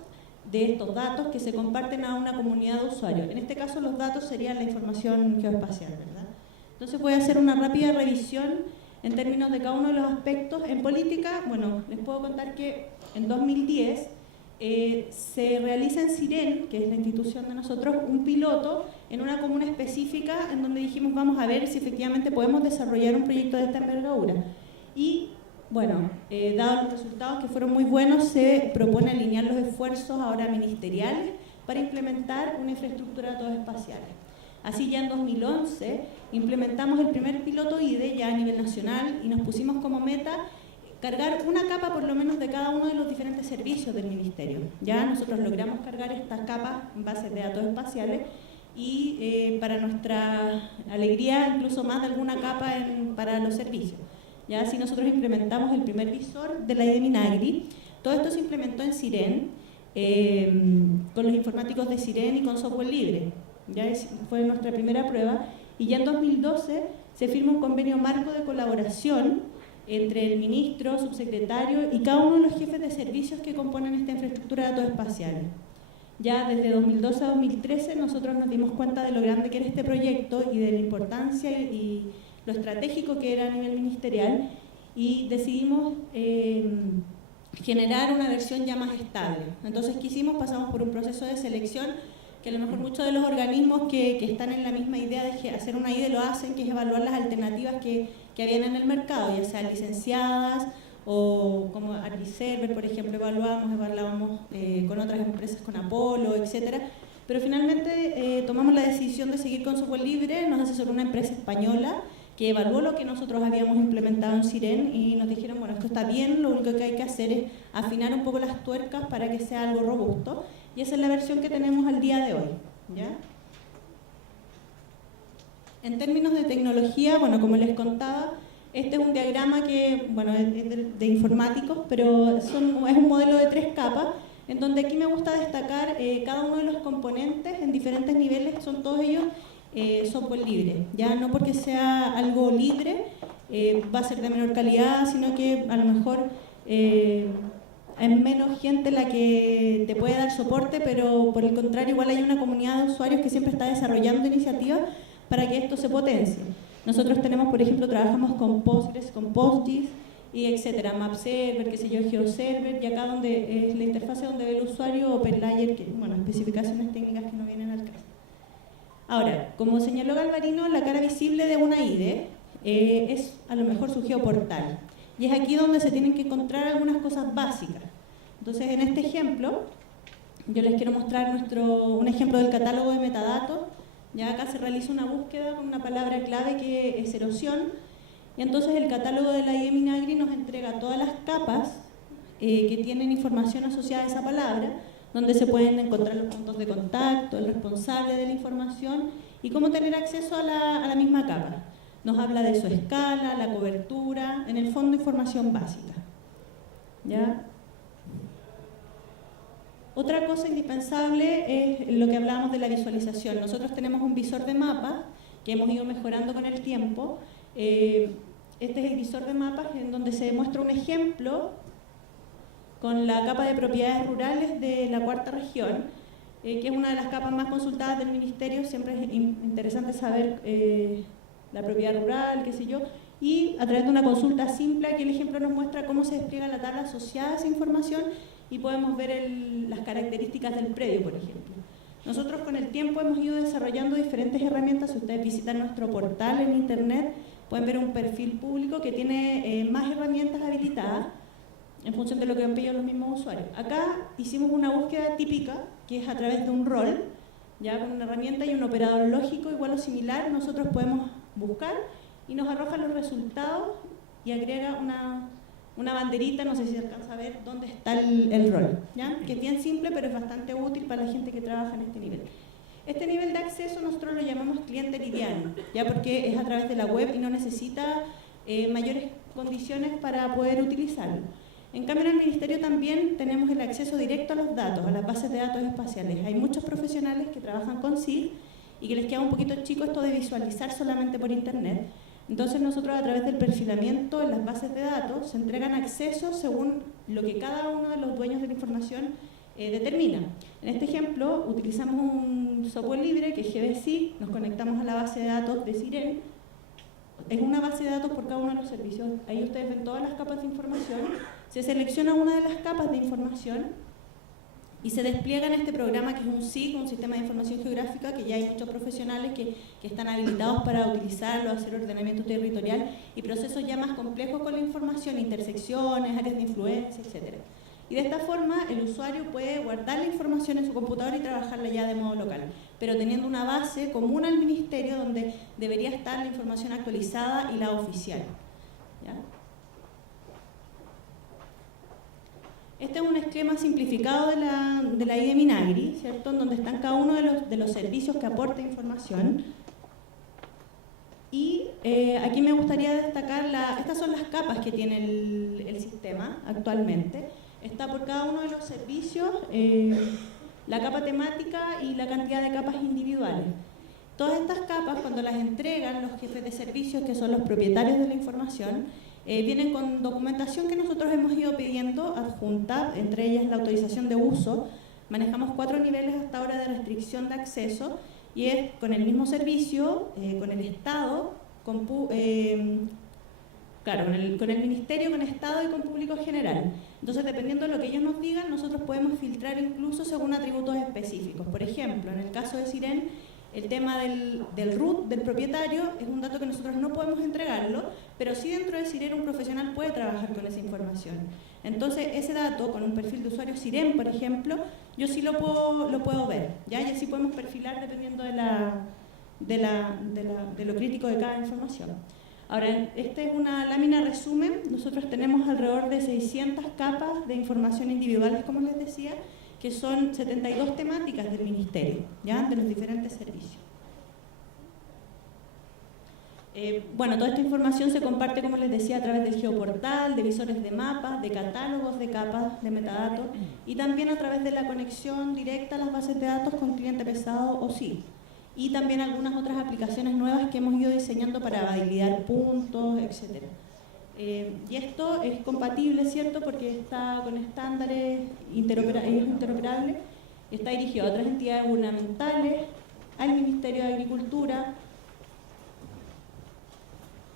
de estos datos que se comparten a una comunidad de usuarios. En este caso los datos serían la información geoespacial, ¿verdad? Entonces voy a hacer una rápida revisión en términos de cada uno de los aspectos. En política, bueno, les puedo contar que en 2010 se realiza en CIREN, que es la institución de nosotros, un piloto en una comuna específica en donde dijimos vamos a ver si efectivamente podemos desarrollar un proyecto de esta envergadura. Y bueno, dados los resultados que fueron muy buenos, se propone alinear los esfuerzos ahora ministeriales para implementar una infraestructura de datos espaciales. Así ya en 2011 implementamos el primer piloto IDE ya a nivel nacional y nos pusimos como meta cargar una capa por lo menos de cada uno de los diferentes servicios del Ministerio. Ya nosotros logramos cargar estas capas en base de datos espaciales y para nuestra alegría incluso más de alguna capa para los servicios. Ya así nosotros implementamos el primer visor de la IDE Minagri. Todo esto se implementó en CIREN, con los informáticos de CIREN y con software libre. Ya fue nuestra primera prueba y ya en 2012 se firma un convenio marco de colaboración entre el ministro, subsecretario y cada uno de los jefes de servicios que componen esta infraestructura de datos espaciales. Ya desde 2012 a 2013 nosotros nos dimos cuenta de lo grande que era este proyecto y de la importancia y lo estratégico que era a nivel ministerial, y decidimos generar una versión ya más estable. Entonces, ¿qué hicimos? Pasamos por un proceso de selección que a lo mejor muchos de los organismos que están en la misma idea de hacer una IDE lo hacen, que es evaluar las alternativas que habían en el mercado, ya sean licenciadas o como ArchiServer, por ejemplo, evaluábamos con otras empresas, con Apolo, etcétera. Pero finalmente tomamos la decisión de seguir con software libre, nos asesoró una empresa española que evaluó lo que nosotros habíamos implementado en Siren y nos dijeron, bueno, esto está bien, lo único que hay que hacer es afinar un poco las tuercas para que sea algo robusto, y esa es la versión que tenemos al día de hoy, ¿ya? En términos de tecnología, bueno, como les contaba, este es un diagrama que, bueno, es de informáticos, pero es un modelo de 3 capas, en donde aquí me gusta destacar cada uno de los componentes en diferentes niveles, son todos ellos software libre, ya no porque sea algo libre va a ser de menor calidad, sino que a lo mejor es menos gente la que te puede dar soporte, pero por el contrario igual hay una comunidad de usuarios que siempre está desarrollando iniciativas para que esto se potencie. Nosotros tenemos, por ejemplo, trabajamos con Postgres, con PostGIS y etcétera, MapServer, qué sé yo, GeoServer, y acá donde es la interfase donde ve el usuario, OpenLayer, que, bueno, especificaciones técnicas que no vienen al caso. Ahora, como señaló Galvarino, la cara visible de una IDE es a lo mejor su geoportal. Y es aquí donde se tienen que encontrar algunas cosas básicas. Entonces, en este ejemplo, yo les quiero mostrar un ejemplo del catálogo de metadatos. Ya acá se realiza una búsqueda con una palabra clave que es erosión. Y entonces el catálogo de la IDE Minagri nos entrega todas las capas que tienen información asociada a esa palabra, donde se pueden encontrar los puntos de contacto, el responsable de la información y cómo tener acceso a la misma capa. Nos habla de su escala, la cobertura, en el fondo información básica. ¿Ya? Otra cosa indispensable es lo que hablábamos de la visualización. Nosotros tenemos un visor de mapas que hemos ido mejorando con el tiempo. Este es el visor de mapas en donde se muestra un ejemplo con la capa de propiedades rurales de la 4ª región, que es una de las capas más consultadas del Ministerio. Siempre es interesante saber la propiedad rural, qué sé yo, y a través de una consulta simple, aquí el ejemplo nos muestra cómo se despliega la tabla asociada a esa información y podemos ver las características del predio, por ejemplo. Nosotros con el tiempo hemos ido desarrollando diferentes herramientas. Si ustedes visitan nuestro portal en internet, pueden ver un perfil público que tiene más herramientas habilitadas en función de lo que han pedido los mismos usuarios. Acá hicimos una búsqueda típica, que es a través de un rol, ya con una herramienta y un operador lógico igual o similar. Nosotros podemos buscar y nos arroja los resultados y agrega una banderita, no sé si se alcanza a ver dónde está el rol, ¿ya? Que es bien simple, pero es bastante útil para la gente que trabaja en este nivel. Este nivel de acceso nosotros lo llamamos cliente liviano, ya porque es a través de la web y no necesita mayores condiciones para poder utilizarlo. En cambio, en el Ministerio también tenemos el acceso directo a los datos, a las bases de datos espaciales. Hay muchos profesionales que trabajan con SID y que les queda un poquito chico esto de visualizar solamente por internet. Entonces nosotros a través del perfilamiento en las bases de datos se entregan accesos según lo que cada uno de los dueños de la información determina. En este ejemplo utilizamos un software libre que es GBSIG, nos conectamos a la base de datos de Siren. Es una base de datos por cada uno de los servicios. Ahí ustedes ven todas las capas de información. Se selecciona una de las capas de información y se despliega en este programa que es un SIG, un Sistema de Información Geográfica, que ya hay muchos profesionales que están habilitados para utilizarlo, hacer ordenamiento territorial y procesos ya más complejos con la información, intersecciones, áreas de influencia, etc. Y de esta forma el usuario puede guardar la información en su computador y trabajarla ya de modo local, pero teniendo una base común al Ministerio donde debería estar la información actualizada y la oficial. ¿Ya? Este es un esquema simplificado de la IDE Minagri, ¿cierto? En donde están cada uno de los servicios que aporta información. Y aquí me gustaría destacar, estas son las capas que tiene el sistema actualmente. Está por cada uno de los servicios la capa temática y la cantidad de capas individuales. Todas estas capas, cuando las entregan los jefes de servicios, que son los propietarios de la información, vienen con documentación que nosotros hemos ido pidiendo adjunta, entre ellas la autorización de uso. Manejamos 4 niveles hasta ahora de restricción de acceso y es con el mismo servicio, con el Estado, Claro, con el Ministerio, con Estado y con público general. Entonces, dependiendo de lo que ellos nos digan, nosotros podemos filtrar incluso según atributos específicos. Por ejemplo, en el caso de Siren, el tema del root del propietario es un dato que nosotros no podemos entregarlo, pero sí dentro de Siren un profesional puede trabajar con esa información. Entonces, ese dato, con un perfil de usuario Siren, por ejemplo, yo sí lo puedo ver, ¿ya? Y así podemos perfilar dependiendo de lo crítico de cada información. Ahora, esta es una lámina resumen. Nosotros tenemos alrededor de 600 capas de información individuales, como les decía, que son 72 temáticas del Ministerio, ¿ya? De los diferentes servicios. Bueno, toda esta información se comparte, como les decía, a través del geoportal, de visores de mapas, de catálogos de capas de metadatos y también a través de la conexión directa a las bases de datos con cliente pesado o SIG. Y también algunas otras aplicaciones nuevas que hemos ido diseñando para validar puntos, etc. Y esto es compatible, ¿cierto? Porque está con estándares interoperables, está dirigido a otras entidades gubernamentales, al Ministerio de Agricultura,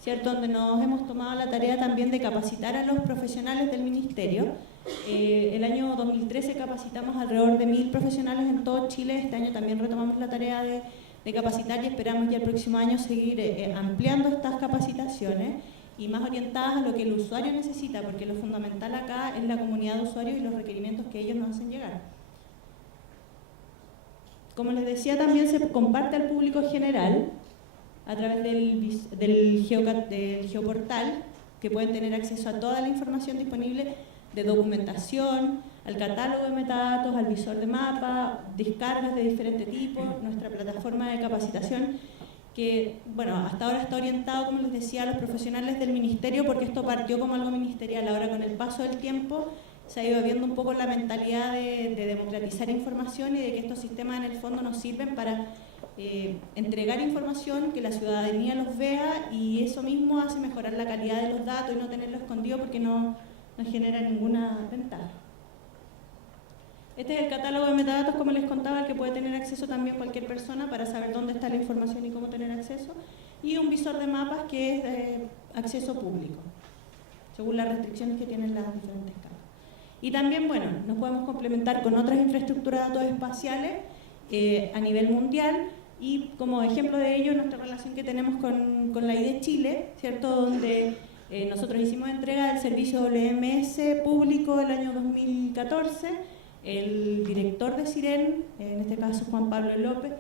¿cierto? Donde nos hemos tomado la tarea también de capacitar a los profesionales del Ministerio. El año 2013 capacitamos alrededor de 1000 profesionales en todo Chile. Este año también retomamos la tarea de capacitar y esperamos ya el próximo año seguir ampliando estas capacitaciones y más orientadas a lo que el usuario necesita, porque lo fundamental acá es la comunidad de usuarios y los requerimientos que ellos nos hacen llegar. Como les decía, también se comparte al público general a través del geoportal, que pueden tener acceso a toda la información disponible de documentación, al catálogo de metadatos, al visor de mapa, descargas de diferentes tipos, nuestra plataforma de capacitación, que bueno, hasta ahora está orientado, como les decía, a los profesionales del Ministerio, porque esto partió como algo ministerial. Ahora, con el paso del tiempo, se ha ido viendo un poco la mentalidad de democratizar información y de que estos sistemas en el fondo nos sirven para entregar información, que la ciudadanía los vea, y eso mismo hace mejorar la calidad de los datos y no tenerlo escondido porque no genera ninguna ventaja. Este es el catálogo de metadatos, como les contaba, al que puede tener acceso también cualquier persona para saber dónde está la información y cómo tener acceso. Y un visor de mapas que es acceso público, según las restricciones que tienen las diferentes capas. Y también, bueno, nos podemos complementar con otras infraestructuras de datos espaciales a nivel mundial. Y como ejemplo de ello, nuestra relación que tenemos con la IDE Chile, ¿cierto? Donde nosotros hicimos entrega del servicio WMS público el año 2014. El director de Siren, en este caso Juan Pablo López,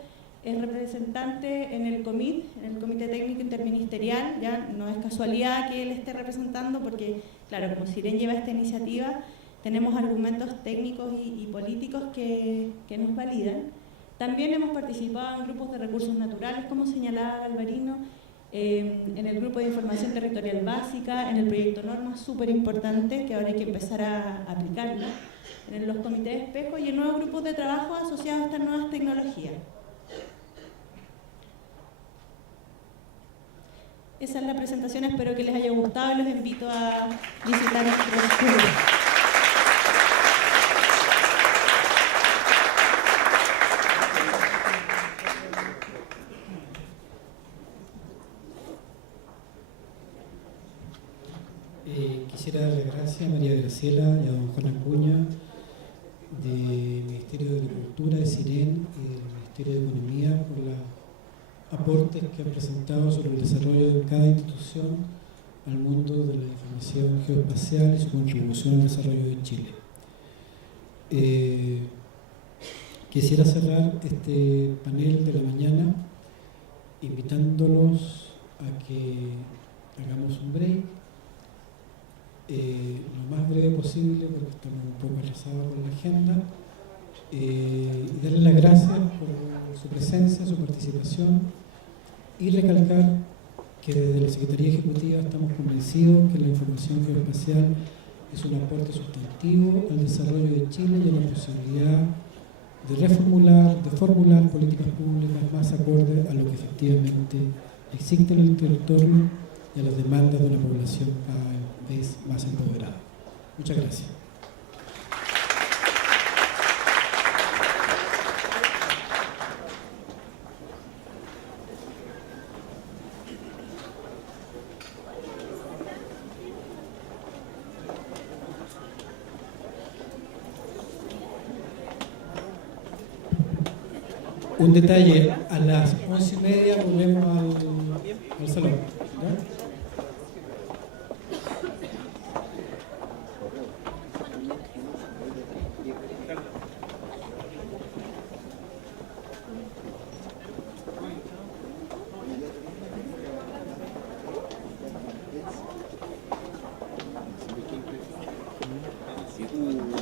es representante en el COMIT, en el Comité Técnico Interministerial. Ya no es casualidad que él esté representando porque, claro, como Siren lleva esta iniciativa, tenemos argumentos técnicos y políticos que nos validan. También hemos participado en grupos de recursos naturales, como señalaba Galvarino, en el grupo de información territorial básica, en el proyecto Normas, súper importante, que ahora hay que empezar a aplicarlo, en los comités de espejo y en nuevos grupos de trabajo asociados a estas nuevas tecnologías. Esa es la presentación, espero que les haya gustado y los invito a visitar nuestro estudio. Quisiera dar las gracias a María Graciela y a don Juan Acuña del Ministerio de Agricultura, de Siren y del Ministerio de Economía por los aportes que han presentado sobre el desarrollo de cada institución al mundo de la información geoespacial y su contribución al desarrollo de Chile. Quisiera cerrar este panel de la mañana invitándolos a que hagamos un break, lo más breve posible porque estamos un poco atrasados con la agenda, y darles las gracias por su presencia, su participación y recalcar que desde la Secretaría Ejecutiva estamos convencidos que la información geoespacial es un aporte sustantivo al desarrollo de Chile y a la posibilidad de formular políticas públicas más acordes a lo que efectivamente existe en el territorio y a las demandas de una población cada vez más empoderada. Muchas gracias. Un detalle, a las 11:30 volvemos al salón. ¿Ya?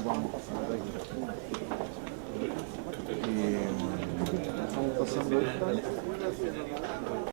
Vamos pasando esta.